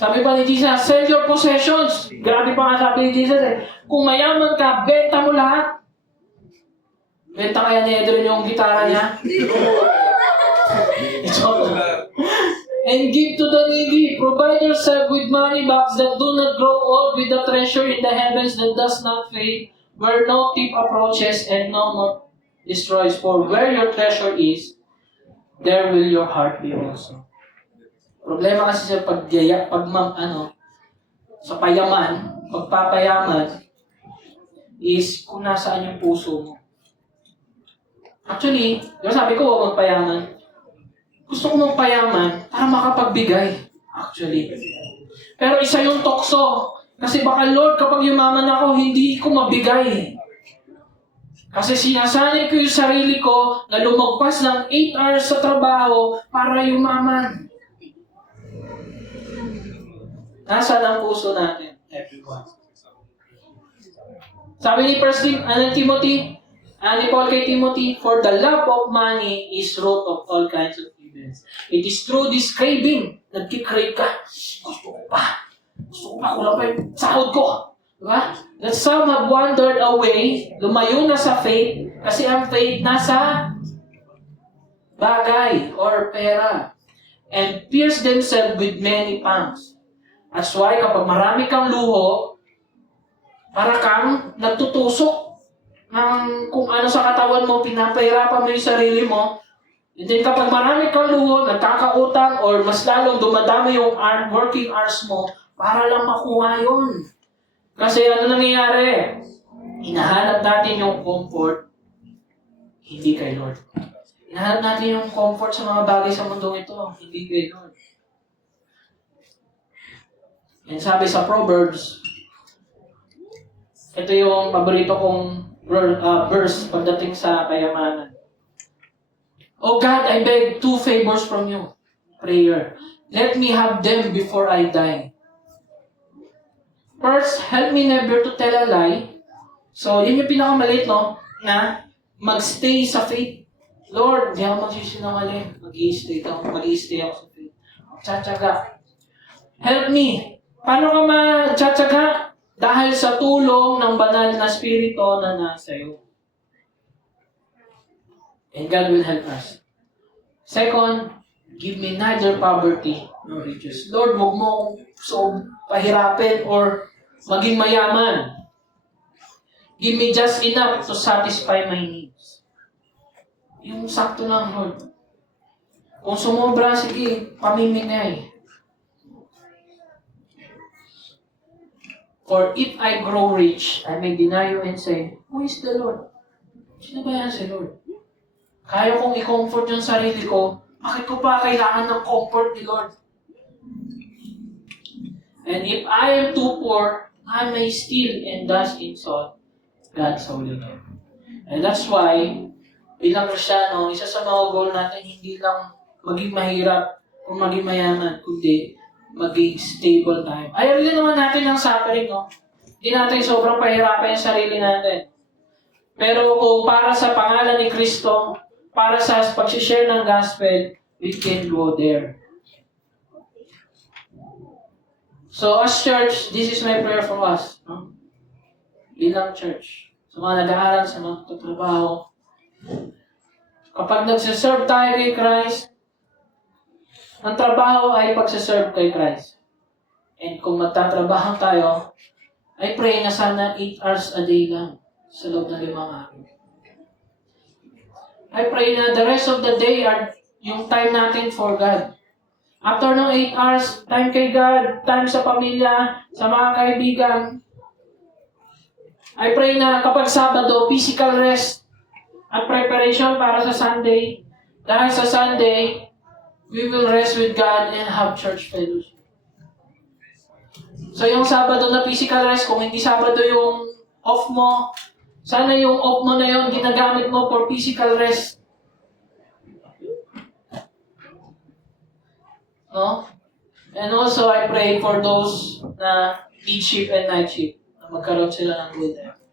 Sabi pa ni Jesus, sell your possessions. Grabe pa nga sabi ni Jesus eh. Kung mayaman ka, benta mo lahat. Benta kaya ni Edron yung gitara niya? And give to the needy. Provide yourself with money bags that do not grow old, with the treasure in the heavens that does not fade, where no thief approaches and no moth destroys. For where your treasure is, there will your heart be also. Problema kasi sa sa payaman, pagpapayaman, is kung nasaan yung puso mo. Actually, diba sabi ko, huwag magpayaman. Gusto ko magpayaman para makapagbigay. Actually. Pero isa yung tukso. Kasi baka, Lord, kapag yumaman ako, hindi ko mabigay. Kasi sinasanay ko yung sarili ko na lumagpas ng 8 hours sa trabaho para yumaman. Nasaan ang puso natin, everyone? Sabi ni Timothy, ni Paul kay Timothy, for the love of money is root of all kinds of evils. It is through this craving, nagkikrave ka, gusto ko pa, kulang pa yung sahod ko. Diba? That some have wandered away, lumayo na sa faith, kasi ang faith nasa bagay or pera, and pierce themselves with many pangs. That's why kapag marami kang luho, para kang nagtutusok ng kung ano sa katawan mo, pinapahirapan mo yung sarili mo. And then kapag marami kang luho, nagkakautang, or mas lalong dumadami yung working hours mo, para lang makuha yun. Kasi ano nangyayari? Hinahanap natin yung comfort, hindi kay Lord. Hinahanap natin yung comfort sa mga bagay sa mundong ito, hindi kay Lord. And sabi sa Proverbs, ito yung paborito kong verse pagdating sa kayamanan. Oh God, I beg 2 favors from you. Prayer. Let me have them before I die. First, help me never to tell a lie. So, yun yung pinakamaliit, no? Na magstay sa faith. Lord, di ako magsisinungaling. Mag-i-stay ako sa faith. Tsatsaga. Help me. Paano ka magtsatsaga? Dahil sa tulong ng banal na spirito na nasa iyo. And God will help us. Second, give me neither poverty nor riches. Lord, huwag mo akong pahirapin or maging mayaman. Give me just enough to satisfy my needs. Yung sakto lang, Lord. Kung sumobra, sige, pamimigay. For if I grow rich, I may deny you and say, who is the Lord? Sino ba yan si Lord? Kaya kong i-comfort yung sarili ko, bakit ko pa kailangan ng comfort ni Lord? And if I am too poor, I may steal and thus insult God's holy name. And that's why, bilang Kristiyano, isa sa mga goal natin, hindi lang maging mahirap o maging mayaman, kundi maging stable tayo. Ayaw din naman natin ng suffering, no? Hindi natin sobrang pahirapan yung sarili natin. Pero kung para sa pangalan ni Kristo, para sa pag-share ng gospel, we can go there. So as church, this is my prayer for us. No? Bilang church. Sa mga nag-aaral, sa mga tatrabaho. Kapag nagsiserve tayo kay Christ, ang trabaho ay pagsiserve kay Christ. And kung magtatrabaho tayo, I pray na sana 8 hours a day lang sa loob ng 5 araw. I pray na the rest of the day are yung time natin for God. After ng 8 hours, time kay God, time sa pamilya, sa mga kaibigan. I pray na kapag Sabado, physical rest at preparation para sa Sunday. Dahil sa Sunday, we will rest with God and have church fellowship. So yung Sabado na physical rest, kung hindi Sabado yung off mo, sana yung off mo na yun, ginagamit mo for physical rest. No? And also, I pray for those na need shift and night shift, na magkaroon sila ng good health.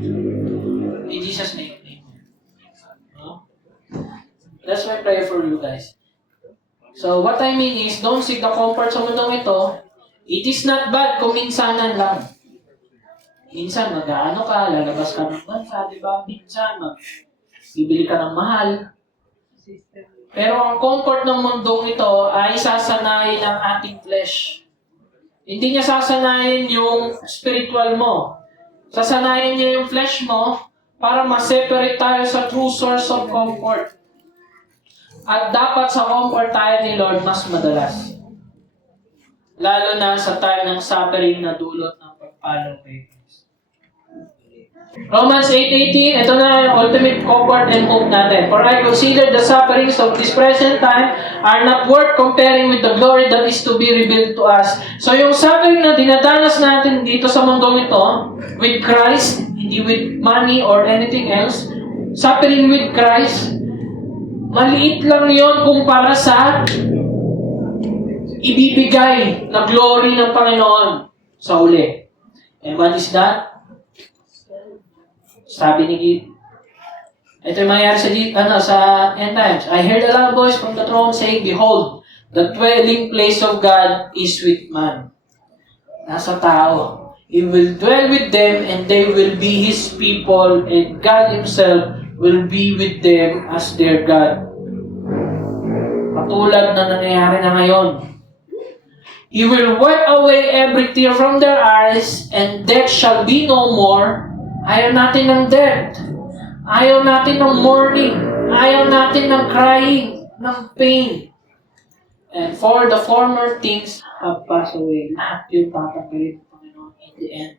In Jesus' name. Amen. No? That's my prayer for you guys. So, what I mean is, don't seek the comfort sa mundong ito. It is not bad kung minsanan lang. Minsan, mag-ano ka, lalabas ka ng bansa, di ba? Minsan, bibili ka ng mahal. Pero ang comfort ng mundong ito ay sasanayin ng ating flesh. Hindi niya sasanayin yung spiritual mo. Sasanayin niya yung flesh mo para ma-separate tayo sa true source of comfort. At dapat sa comfort tayo ni Lord mas madalas. Lalo na sa time ng suffering na dulot ng pagpalo kay Christ. Romans 8:18, ito na yung ultimate comfort and hope natin. For I consider the sufferings of this present time are not worth comparing with the glory that is to be revealed to us. So yung suffering na dinadanas natin dito sa mundong ito, with Christ, hindi with money or anything else, suffering with Christ, maliit lang yon kumpara sa ibibigay na glory ng Panginoon sa uli. And what is that? Sabi ni Gid, ito yung mangyayari sa end times. I heard a loud voice from the throne saying, Behold, the dwelling place of God is with man. Nasa tao. He will dwell with them and they will be His people and God Himself will be with them as their God. Katulad na nangyayari na ngayon. He will wipe away every tear from their eyes and death shall be no more. Ayaw natin ng death. Ayaw natin ng mourning. Ayaw natin ng crying, ng pain. And for the former things have passed away. Lahat yung tatanggalin ng Panginoon in the end.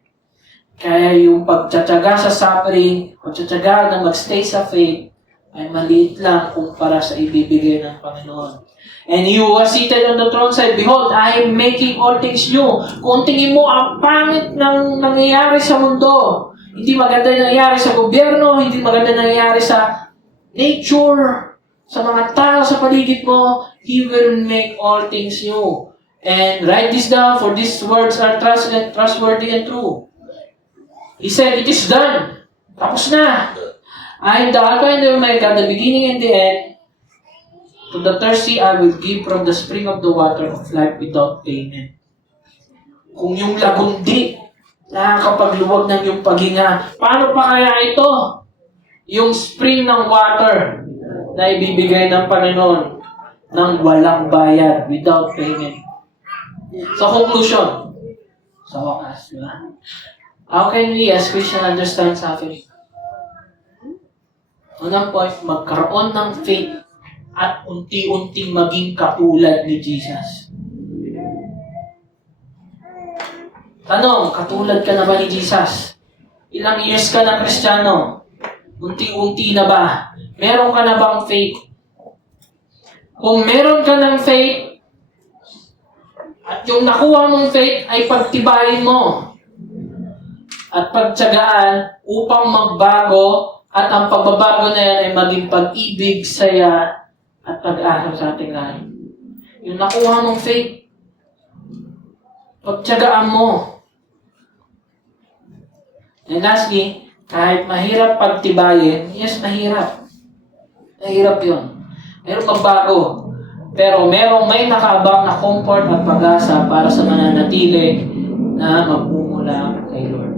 Kaya yung pagtsatsaga sa suffering, pagtsatsaga na magstay sa faith, ay maliit lang kumpara sa ibibigay ng Panginoon. And you who are seated on the throne said, Behold, I am making all things new. Kung tingin mo ang pangit ng nangyayari sa mundo, hindi maganda nangyayari sa gobyerno, hindi maganda nangyayari sa nature, sa mga tao sa paligid mo, He will make all things new. And write this down, for these words are trustworthy and true. He said, It is done. Tapos na. I am the Alpha and the Omega, the beginning and the end. To the thirsty, I will give from the spring of the water of life without payment. Kung yung lagundi, nakakapagluwag ng yung paghinga, paano pa kaya ito? Yung spring ng water na ibibigay ng Panginoon ng walang bayad, without payment. So, conclusion. Sa wakas, diba? How can we as Christians understand suffering? Unang point, magkaroon ng faith at unti-unting maging katulad ni Jesus. Tanong, katulad ka na ba ni Jesus? Ilang years ka na Kristiyano? Unti-unti na ba? Meron ka na bang faith? Kung meron ka ng faith, at yung nakuha mong faith ay pagtibayin mo at pagtsagaan upang magbago, at ang pagbabago na yan ay maging pag-ibig, saya, at pag-asa sa ating lahat. Yung nakuha mong faith, pagtsagaan mo. And lastly, kahit mahirap pagtibayin, yes, mahirap. Mahirap yun. Meron magbago. Pero may nakaabang na comfort at pag-asa para sa mananatili na magmumula kay Lord.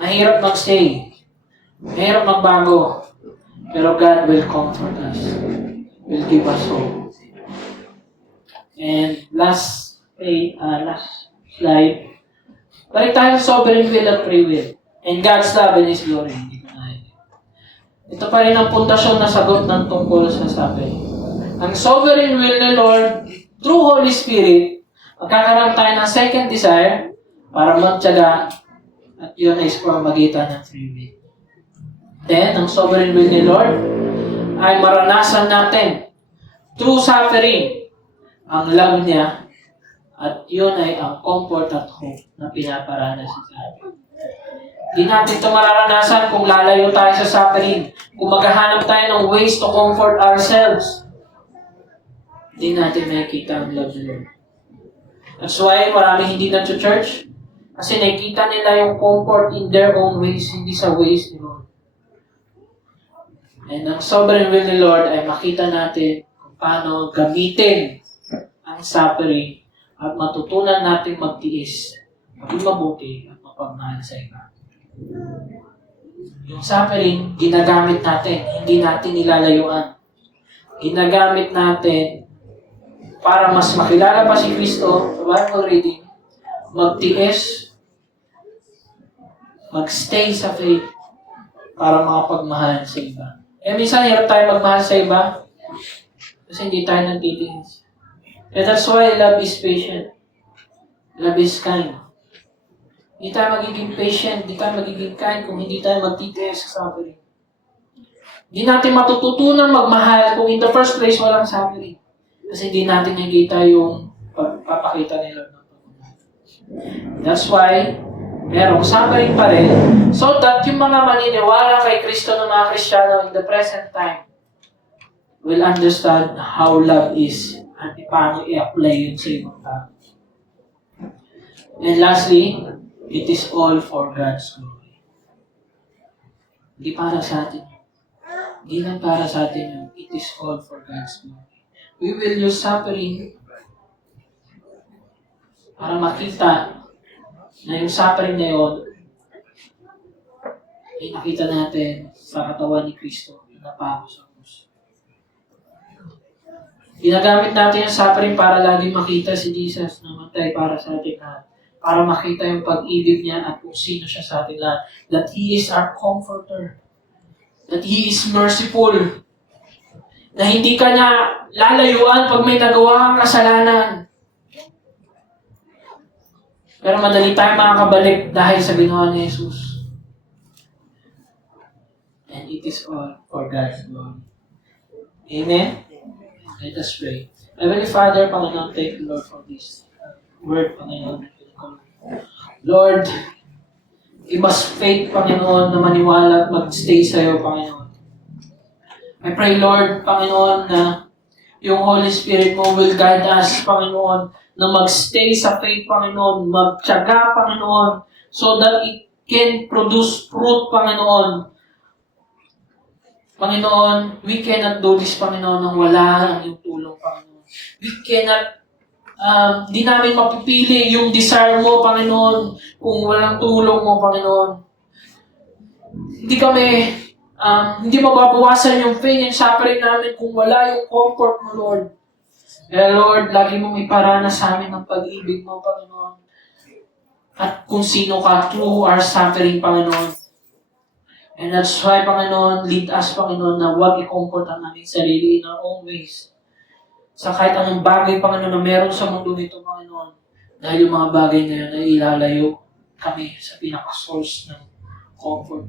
Mahirap mag-stay. Mahirap magbago. Pero God will comfort us. Will give us hope. And last slide. Balik tayo sa sovereign will at free will. And God's love and His glory. Ito pa rin ang pundasyon na sagot ng tungkol sa suffering. Ang sovereign will ni Lord, through Holy Spirit, magkakaroon tayo ng second desire para magtiyaga, at yun ay sa pamamagitan ng free will. Then, ang sovereign will ni Lord ay maranasan natin through suffering ang love niya, at yun ay ang comfort at hope na pinaparanas sa atin. Hindi natin ito mararanasan kung lalayo tayo sa suffering, kung maghahanap tayo ng ways to comfort ourselves. Hindi natin makikita ang love ni Lord. That's why maraming hindi na church. Kasi nakikita nila yung comfort in their own ways, hindi sa ways ni Lord. And ang sovereign will ni Lord ay makita natin kung paano gamitin ang suffering at matutunan natin magtiis, maging mabuti at mapagmahal sa iba. Yung suffering, ginagamit natin, hindi natin nilalayuan. Ginagamit natin para mas makilala pa si Kristo, sa Bible reading, magtiis, magstay sa faith, para makapagmahal sa iba. Eh, minsan hirap tayo magmahal sa iba kasi hindi tayo nagtitiis. And that's why love is patient. Love is kind. Hindi tayo magiging patient, hindi tayo magiging kind kung hindi tayo magtitiis sa suffering. Hindi natin matututunan magmahal kung in the first place walang suffering. Kasi hindi natin nakikita yung pagpapakita ni Lord ng pagmamahal. That's why merong suffering pa rin so that yung mga maniniwala kay Kristo ng mga Kristiyano in the present time will understand how love is at paano i-apply yun sa ibang tao. And lastly, it is all for God's glory. Hindi para sa atin. Hindi lang para sa atin yun. It is all for God's glory. We will use suffering para makita na yung suffering na yun ay nakita natin sa katawan ni Kristo yung napako sa krus. Ginagamit natin yung suffering para laging makita si Jesus na matay para sa ating lahat. Para makita yung pag-ibig niya at kung sino siya sa ating lahat. That He is our comforter. That He is merciful. Na hindi ka niya lalayuan pag may nagawa kang kasalanan. Pero madali tayo makakabalik dahil sa ginawa ni Jesus. And it is all for God's glory. Amen? Let us pray. Heavenly Father, Panginoon, thank you, Lord, for this word, Panginoon. Lord, give us faith, Panginoon, na maniwala at mag-stay sa iyo, Panginoon. I pray, Lord, Panginoon, na yung Holy Spirit mo will guide us, Panginoon, na mag-stay sa faith, Panginoon, magtiyaga, Panginoon, so that it can produce fruit, Panginoon. Panginoon, we cannot do this, Panginoon, nang wala ang iyong tulong, Panginoon. We cannot, di namin mapipili yung desire mo, Panginoon, kung walang tulong mo, Panginoon. Hindi mababawasan yung pain and suffering namin kung wala yung comfort mo, Lord. Kaya Lord, lagi mong iparana sa amin ang pag-ibig mo, Panginoon. At kung sino ka through our suffering, Panginoon. And that's why, Panginoon, lead us, Panginoon, na huwag i-comfort ang aming sarili in our own ways. Sa kahit anong bagay, Panginoon, na meron sa mundo nito, Panginoon. Dahil yung mga bagay ngayon ay ilalayo kami sa pinaka-source ng comfort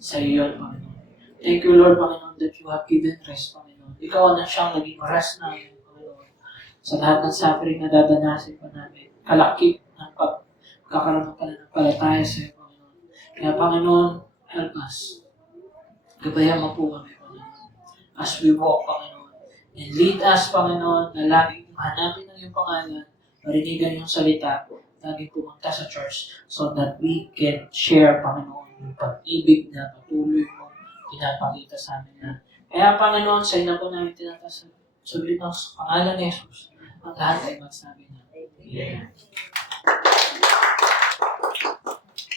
sa iyo, Panginoon. Thank you, Lord, Panginoon, that you have given rest, Panginoon. Ikaw na siyang naging rest namin, Panginoon. Sa lahat ng suffering na dadanasin pa namin. Kalakip ng pagkakaroon ng pananampalataya sa iyo, Panginoon. Kaya, Panginoon, help us. Gabayan mo po kami, Panginoon. As we walk, Panginoon. And lead us, Panginoon, na laging hanapin ang iyong pangalan, marinigan yung salita, laging pumunta sa church so that we can share, Panginoon, yung pag-ibig na patuloy mo pinapakita sa amin na. Kaya, Panginoon, sa ina po namin tinatasal. Sulit ng pangalan ni Jesus, ang lahat ay magsabi na. Amen.